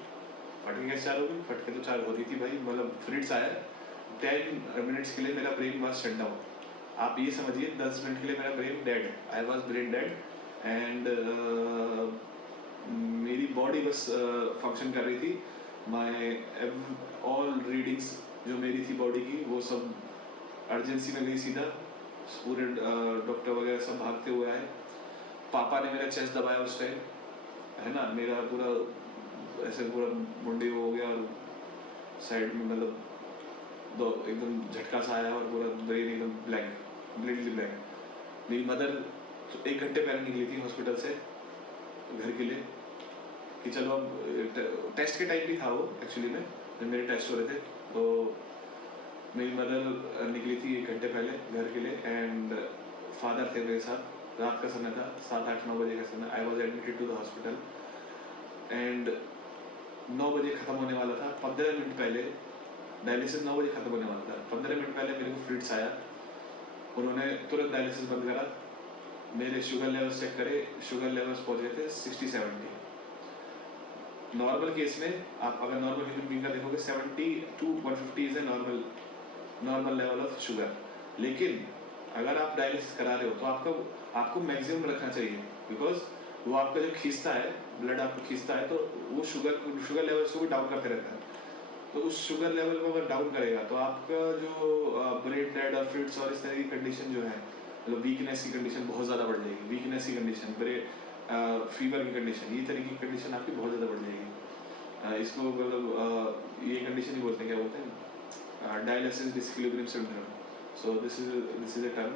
फटके कैसे 4 हो गई? फटके तो 4 होती थी भाई, मतलब फ्रिट्स आया 10 मिनट्स के लिए मेरा ब्रेन वाज शट डाउन। आप ये समझिए 10 मिनट के लिए मेरा ब्रेन डेड है, I was brain dead and मेरी बॉडी बस फंक्शन कर रही थी। माय ऑल रीडिंग्स जो मेरी थी बॉडी की वो सब अर्जेंसी में गई सीधा, पूरे डॉक्टर वगैरह सब भागते हुए आए। पापा ने मेरा चेस्ट दबाया उस टाइम, है ना, मेरा पूरा ऐसे पूरा मुंडी हो गया और साइड में मतलब दो एकदम झटका सा आया और पूरा ब्रेन एकदम ब्लैंक, कम्प्लीटली ब्लैंक। मेरी मदर 1 घंटे पहले निकली थी हॉस्पिटल से घर के लिए कि चलो अब टेस्ट के टाइम भी था वो एक्चुअली में, जब मेरे टेस्ट हो रहे थे तो मेरी मदर निकली थी 1 घंटे पहले घर के लिए एंड फादर थे मेरे साथ। रात का समय था, 7-8-9 बजे का समय। I was admitted to the hospital and 9 बजे ख़त्म होने वाला था। 15 मिनट पहले डायलिसिस 9 बजे ख़त्म होने वाला था, 15 मिनट पहले मेरे को फ्रिट्स आया। उन्होंने तुरंत डायलिसिस बंद करा, मेरे शुगर लेवल्स चेक करे, शुगर लेवल्स पहुँच गए थे 60-70। नॉर्मल केस में आप अगर नॉर्मल ह्यूमन बीइंग का देखोगे 70 to 150 is a normal level of sugar. लेकिन अगर आप डायलिसिस करा रहे हो तो आपको मैक्सिमम रखना चाहिए, बिकॉज वो आपका जो खींचता है, ब्लड आपको खींचता है तो वो शुगर लेवल्स को भी डाउन करते रहता है। तो उस शुगर लेवल को अगर डाउन करेगा तो आपका जो ब्रेन डेड और फिट्स और इस तरह की कंडीशन जो है, मतलब वीकनेस की कंडीशन बहुत ज़्यादा बढ़ जाएगी। वीकनेस की कंडीशन, फीवर की कंडीशन, ये तरह की कंडीशन आपकी बहुत ज़्यादा बढ़ जाएगी। इसको मतलब ये कंडीशन ही बोलते हैं, क्या बोलते हैं, dialysis disequilibrium syndrome. So this is a term.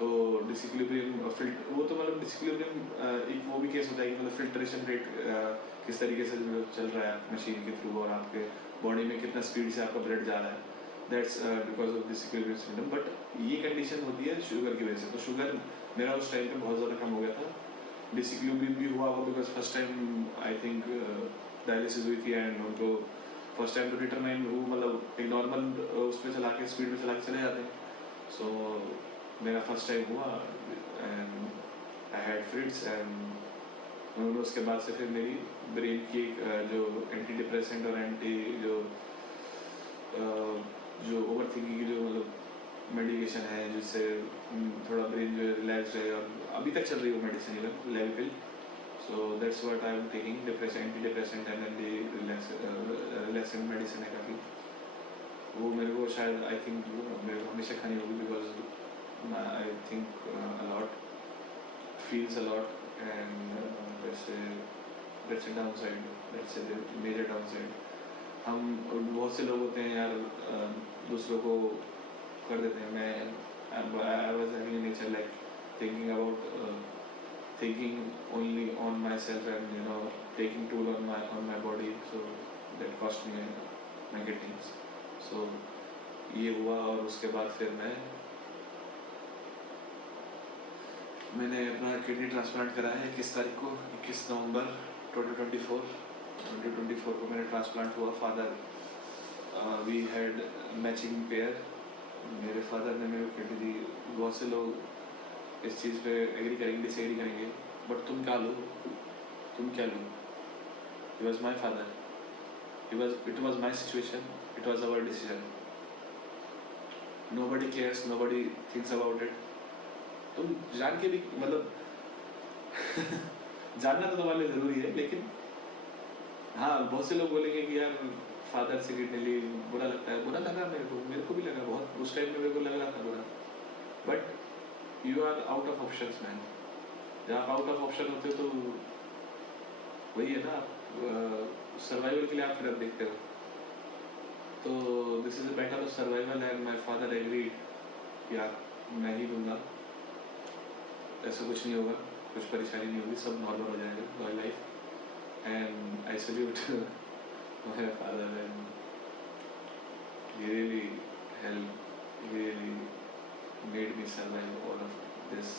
तो डिसइक्विलिब्रियम वो तो मतलब डिसइक्विलिब्रियम एक वो भी केस होता है कि मतलब फिल्ट्रेशन रेट किस तरीके से चल रहा है मशीन के थ्रू और आपके बॉडी में कितना स्पीड से आपका ब्लड जा रहा है, that's because of disequilibrium syndrome. But ये कंडीशन होती है शुगर की वजह से। तो शुगर मेरा उस टाइम पे बहुत ज़्यादा कम हो गया था। डिसइक्विलिब्रियम भी हुआ वो because first time I think dialysis हुई थी एंड उनको फर्स्ट टाइम तो डिटरमाइन वो मतलब एक नॉर्मल उस पर चला के स्पीड में चला के चले जाते हैं। सो मेरा फर्स्ट टाइम हुआ एंड आई हैड फ्रिट्स एंड उसके बाद से फिर मेरी ब्रेन की जो एंटी डिप्रेसेंट और जो ओवर थिंकिंग की जो मतलब मेडिकेशन है जिससे थोड़ा ब्रेन जो रिलैक्स रहे, और अभी तक चल रही है वो medicine even level. So that's what I am taking, anti depressant and relaxant medicine है काफ़ी। वो मेरे को शायद आई थिंक मेरे को हमेशा खानी होगी because I think a lot, feels a lot and that's a downside, that's a major downside। हम बहुत से लोग होते हैं यार दूसरों को कर देते हैं। मैं I was having a nature like thinking only on myself and taking toll on my body, so that cost me many things। so ये हुआ और उसके बाद फिर मैंने अपना किडनी ट्रांसप्लांट करा है 21 तारीख को, 21 नवंबर 2024 को मेरा ट्रांसप्लांट हुआ। Father we had matching pair, मेरे फादर ने मेरे को किडनी दी। बहुत से लोग इस चीज़ पे एग्री करेंगे, डिसएग्री करेंगे, बट तुम क्या लो? He was my father. It was my situation. It was our decision. Nobody cares. Nobody thinks about it. तुम जान के भी मतलब जानना तो तुम्हारे लिए जरूरी है, लेकिन हाँ बहुत से लोग बोलेंगे कि यार फादर से किडनी ली, बुरा लगता है। बुरा लगा मेरे को भी लगा बहुत, उस टाइम में मेरे को लग रहा था बुरा। But you are out of options man. जब आप आउट ऑफ ऑप्शन होते हो तो वही है ना, आप सर्वाइवल के लिए आप फिर अब देखते हो। तो this is a matter of survival and my father agreed या मैं ही दूंगा, ऐसा कुछ नहीं होगा, कुछ परेशानी नहीं होगी, सब नॉर्मल हो जाएगा my life. And I salute my father and he really helped, he really made me survive all of this।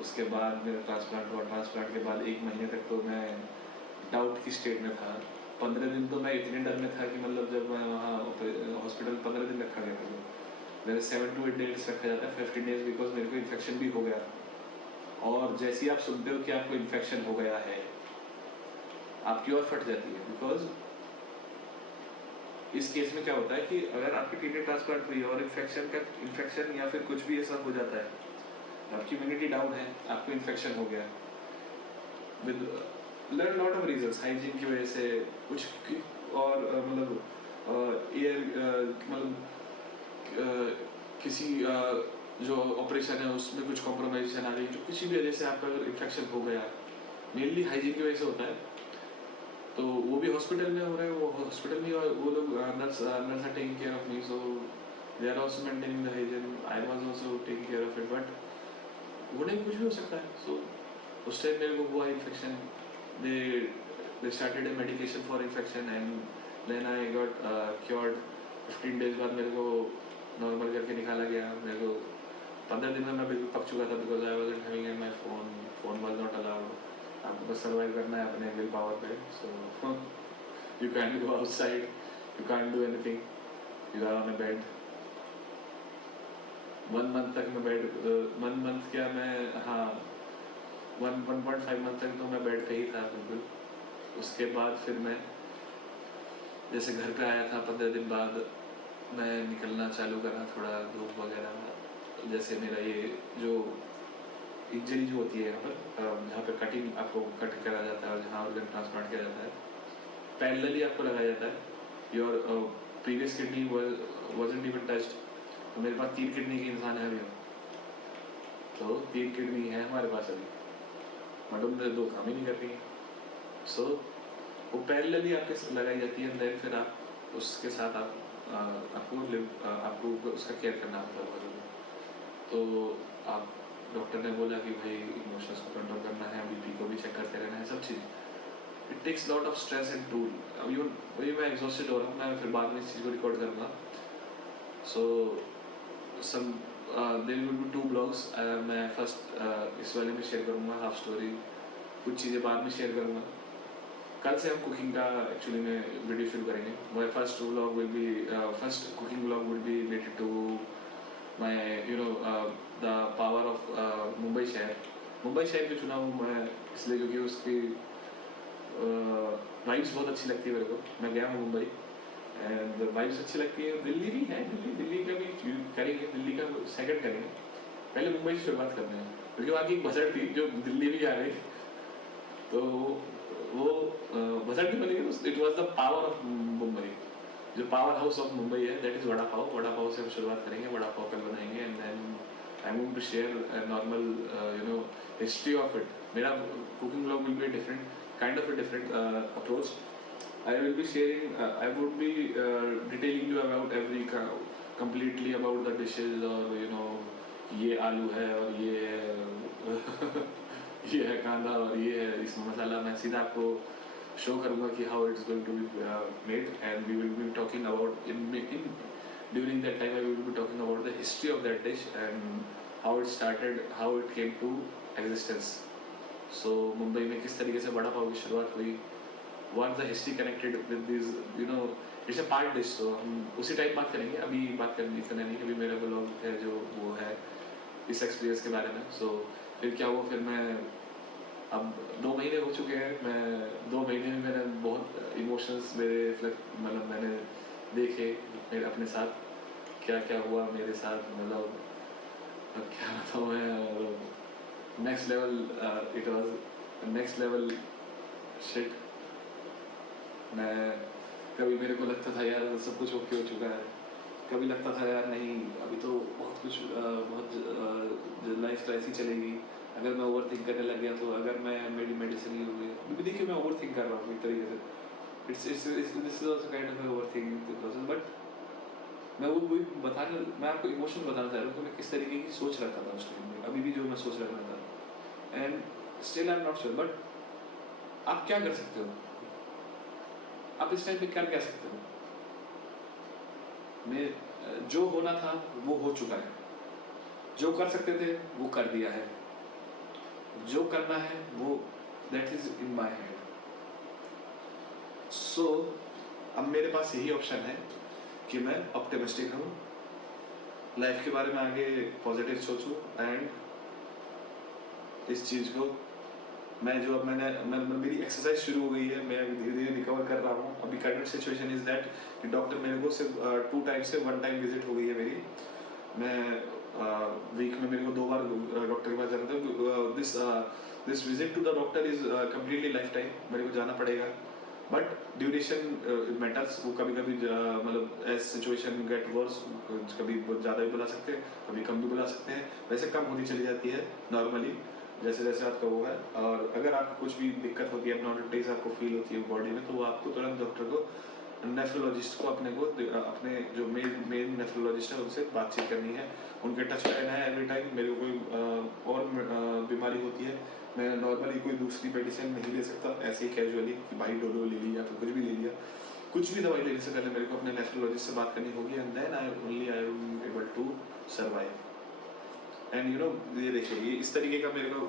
उसके बाद मेरा ट्रांसप्लांट हुआ। ट्रांसप्लांट के बाद 1 महीने तक तो मैं डाउट की स्टेट में था। 15 दिन तो मैं इतने डर में था कि मतलब जब मैं वहाँ हॉस्पिटल 15 दिन रखा गया था, मेरे 7 to 8 days रखा जाता है, 15 days, बिकॉज मेरे को इन्फेक्शन भी हो गया। और जैसे ही आप सुनते हो कि आपको इन्फेक्शन हो गया है, आपकी और फट जाती है। बिकॉज इस केस में क्या होता है कि अगर आपकी किडनी ट्रांसप्लांट हुई और इन्फेक्शन या फिर कुछ भी ऐसा हो जाता है, आपकी इम्यूनिटी डाउन है, आपको इन्फेक्शन हो गया with lot of reasons, hygiene की वजह से कुछ और मतलब एयर मतलब किसी जो ऑपरेशन है उसमें कुछ कॉम्प्रोमाइजेशन आ गई, जो किसी भी वजह से आपका अगर इन्फेक्शन हो गया, मेनली हाइजीन की वजह से होता है, तो वो भी हॉस्पिटल में हो रहा है। वो हॉस्पिटल में वो लोग nurse are taking care of me, so they are also maintaining the hygiene. I was also taking care of it, but होने कुछ भी हो सकता है। सो उस टाइम मेरे को हुआ infection, they started a medication for infection and then I got cured. 15 days बाद मेरे को नॉर्मल करके निकाला गया। मेरे को 15 दिन में मैं बिल्कुल पक चुका था, because I wasn't having my phone was not allowed. आपको बस सर्वाइव करना है अपने विल पावर पे, so you can go outside, you can do anything, you are on a bed. 1 month तक मैं बेड 1 month क्या मैं हाँ 1.5 month तक तो मैं बेड पे ही था बिल्कुल। उसके बाद फिर मैं जैसे घर पे आया था 15 दिन बाद, मैं निकलना चालू करा थोड़ा धूप वगैरह में। जैसे मेरा ये जो इंजरी जो होती है यहाँ पर, जहाँ पे कटिंग आपको कट करा जाता है और जहाँ ऑर्गन ट्रांसप्लांट किया जाता है, पैरेलली आपको लगाया जाता है। Your previous kidney wasn't even touched. तो मेरे पास 3 किडनी के इंसान है अभी, तो 3 किडनी है हमारे पास अभी, बट उनमें 2 काम ही नहीं कर रही हैं। सो वो पैरेलली आपके लगाई जाती है, देन फिर आप उसके साथ आपको उसका केयर करना होता है बहुत ज़्यादा। तो आप डॉक्टर ने बोला कि भाई इमोशंस को कंट्रोल करना है, बीपी को भी चेक करते रहना है, सब चीज़। It takes lot of stress and toll. वही मैं एग्जॉस्टेड हो रहा हूँ, मैं फिर बाद में इस चीज़ को रिकॉर्ड करूँगा। सो सम देयर विल बी 2 ब्लॉग्स। मैं फर्स्ट इस वाले में शेयर करूँगा हाफ स्टोरी, कुछ चीज़ें बाद में शेयर करूँगा। कल से हम कुकिंग का एक्चुअली में वीडियो शुरू करेंगे। My first cooking vlog will be related to my the power of Mumbai शहर। मुंबई शहर क्यों चुना हूँ मैं, इसलिए क्योंकि उसकी वाइब्स बहुत अच्छी लगती है मेरे को। मैं गया हूँ मुंबई एंड वाइब्स अच्छी लगती है। दिल्ली भी है, दिल्ली का भी करेंगे, दिल्ली का सेकंड करेंगे। पहले मुंबई से शुरुआत करते हैं, क्योंकि वहाँ की एक बजट थी जो दिल्ली भी आ गई, तो वो बजट भी बनेगी। It was the power of Mumbai, जो पावर हाउस ऑफ मुंबई है, दैट इज वड़ा पाव। वड़ा पाव से हम शुरुआत करेंगे, वड़ा पाव कल बनाएंगे and then I am going to share normal history of it. मेरा cooking vlog will be different kind of a different approach. I will be sharing, I would be detailing you about completely about the dishes, और ये आलू है और ये है ये है कांदा और ये है इसमें मसाला। मैं सीधा आपको शो करूँगा कि how it's going to be made, and we will be talking about during that time I will be talking about the history of that dish and how it started, how it came to existence. So Mumbai में किस तरीके से वड़ा पाव की शुरुआत हुई, what the history connected with these, it's a part dish। so हम उसी type बात करेंगे, अभी बात करनी इतना नहीं। अभी मेरा ब्लॉग है जो वो है इस एक्सपीरियंस के बारे में। सो फिर क्या हुआ, फिर मैं अब 2 महीने हो चुके हैं, मैं 2 महीने में मैंने बहुत इमोशंस मेरे मतलब मैंने देखे मेरे अपने साथ, क्या क्या हुआ मेरे साथ, मतलब अब क्या बताऊँ मैं, next level, it was next level shit. मैं कभी मेरे को लगता था यार सब कुछ ओके हो चुका है, कभी लगता था यार नहीं अभी तो बहुत कुछ बहुत लाइफ तो ऐसी चलेगी, अगर मैं ओवर थिंक करने लग गया तो, अगर मैं मेरी मेडिसिन ही हो गई, अभी देखिए मैं ओवर थिंक कर रहा हूँ एक तरीके से, this is also kind of over thinking process. But मैं आपको इमोशन बताना चाह रहा हूँ कि मैं किस तरीके की सोच रखा था उस टाइम में, अभी भी जो मैं सोच रखा था, and still I am not sure. But आप क्या कर सकते हो, आप इस टाइम पे क्या कह सकते हो, मैं जो होना था वो हो चुका है, जो कर सकते थे वो कर दिया है, जो करना है वो that is in my hand. So अब मेरे पास यही ऑप्शन है कि मैं ऑप्टिमिस्टिक रहूं, लाइफ के बारे में आगे पॉजिटिव सोचूं, एंड इस चीज़ को मेरी एक्सरसाइज शुरू हो गई है, मैं धीरे धीरे रिकवर कर रहा हूँ। अभी करंट सिचुएशन इज दैट कि डॉक्टर मेरे को सिर्फ 2 टाइम से 1 टाइम विजिट हो गई है मेरी। मैं वीक में मेरे को 2 बार डॉक्टर के पास जाना था। This visit to the doctor is completely life time, मेरे को जाना पड़ेगा। बट ड्यूरेशन मैटर्स, वो कभी कभी मतलब एज सिचुएशन गेट वर्स, कभी बहुत ज़्यादा भी बुला सकते हैं, कभी कम भी बुला सकते हैं, वैसे कम होती चली जाती है नॉर्मली जैसे जैसे आपका वो है। और अगर आपको कुछ भी दिक्कत होती है, एब्नॉर्मलिटीज आपको फील होती है बॉडी में, तो वो आपको तुरंत डॉक्टर को, नेफ्रोलॉजिस्ट को अपने जो मेन नेफ्रोलॉजिस्ट है उनसे बातचीत करनी है, उनके टच में रहना है एवरी टाइम। मेरे को कोई और बीमारी होती है, मैं नॉर्मली कोई दूसरी मेडिसिन नहीं ले सकता ऐसे ही कैजुअली कि भाई डोलो ले लिया, फिर कुछ भी ले लिया, कुछ भी दवाई लेने से पहले मेरे को अपने नेफ्रोलॉजिस्ट से बात करनी होगी, and then I am able to survive. And you know, ये देखिए, ये इस तरीके का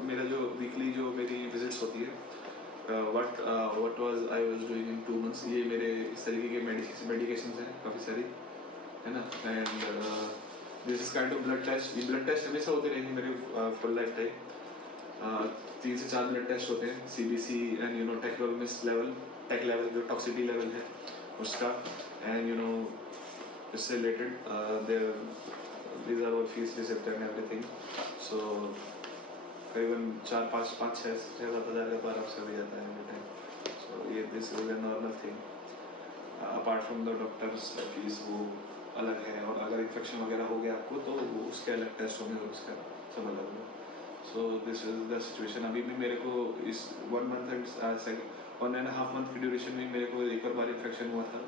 मेरा जो वीकली जो मेरी विजिट्स होती है, what was I was doing in 2 months, ये मेरे इस तरीके के मेडिकेशंस हैं काफ़ी सारी, है ना। And this is kind of blood test, ये ब्लड टेस्ट हमेशा होते रहेंगे मेरे फुल लाइफ टाइम। 3 से 4 ब्लड टेस्ट होते हैं, CBC and you know tech level जो टॉक्सिटी लेवल है उसका, एंड यू नो इससे related these are all fees receipt and everything. So करीबन 4-5-6-7 हज़ार का आराम से हो जाता है every time. So ये this is a normal thing. Apart from the doctor's fees वो अलग है, और अगर इन्फेक्शन वगैरह हो गया आपको तो वो उसके अलग टेस्ट होंगे और उसका सब अलग है। So this is the situation. अभी भी मेरे को इस 1 month and 1.5 month की ड्यूरेशन में मेरे को एक और बार इन्फेक्शन हुआ था,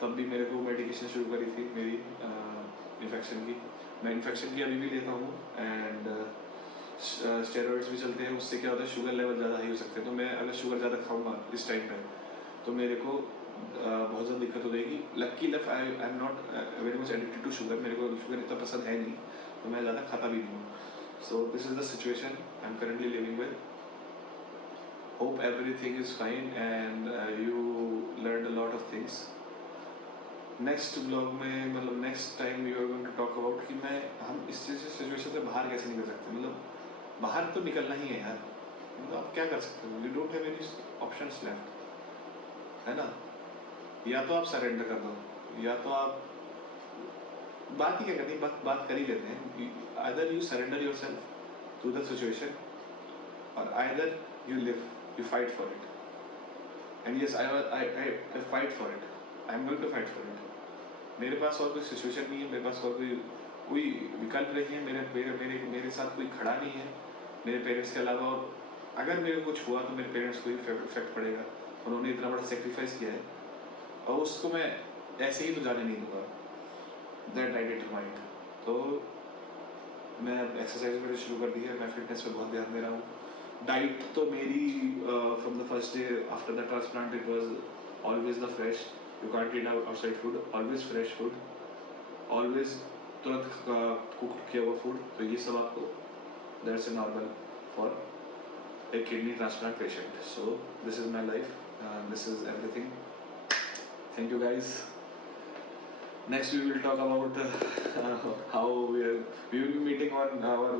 तब भी मेरे को मेडिकेशन शुरू करी थी मेरी इन्फेक्शन की। मैं इन्फेक्शन की अभी भी लेता हूँ, एंड स्टेरॉइड्स भी चलते हैं, उससे क्या होता है शुगर लेवल ज़्यादा हाई हो सकते हैं। तो मैं अगर शुगर ज़्यादा खाऊंगा इस टाइम पे तो मेरे को बहुत ज़्यादा दिक्कत हो जाएगी। Lucky enough I am not very much addicted to sugar, मेरे को शुगर इतना पसंद है नहीं, तो मैं ज़्यादा खाता भी नहीं हूँ। So this is the situation I am currently living with. Hope everything is fine and you learn a lot of things. Next blog में, मतलब next time we are going to talk about कि हम इस situation से बाहर कैसे निकल सकते हैं। मतलब बाहर तो निकलना ही है यार, मतलब आप क्या कर सकते हो, you don't have any options left, है ना। या तो आप सरेंडर कर दो, या तो आप बात ही क्या करनी, बात कर ही लेते हैं। Either you surrender yourself to the situation, और either you live, you fight for it. And yes I fight for it, I am going to fight for it. मेरे पास और कोई सिचुएशन नहीं है, मेरे पास और कोई विकल्प नहीं है, मेरे साथ कोई खड़ा नहीं है मेरे पेरेंट्स के अलावा। और अगर मेरे कुछ हुआ तो मेरे पेरेंट्स को ही इफेक्ट पड़ेगा, उन्होंने इतना बड़ा सेक्रीफाइस किया है, और उसको मैं ऐसे ही तो जाने नहीं दूंगा, दैट आई डिटरमाइंड। तो मैं एक्सरसाइज मेरी शुरू कर दी है, मैं फिटनेस पे बहुत ध्यान दे रहा हूँ। डाइट तो मेरी from the first day after the transplant it was always the fresh, you can't eat outside food, always fresh food, always तुरंत कुक किया हुआ फूड। तो ये सब आपको that's a normal for a kidney transplant patient. So this is my life, this is everything. Thank you guys. Next we will talk about how we will be meeting on our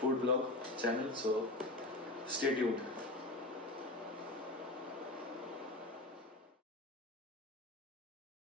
food blog channel, so stay tuned.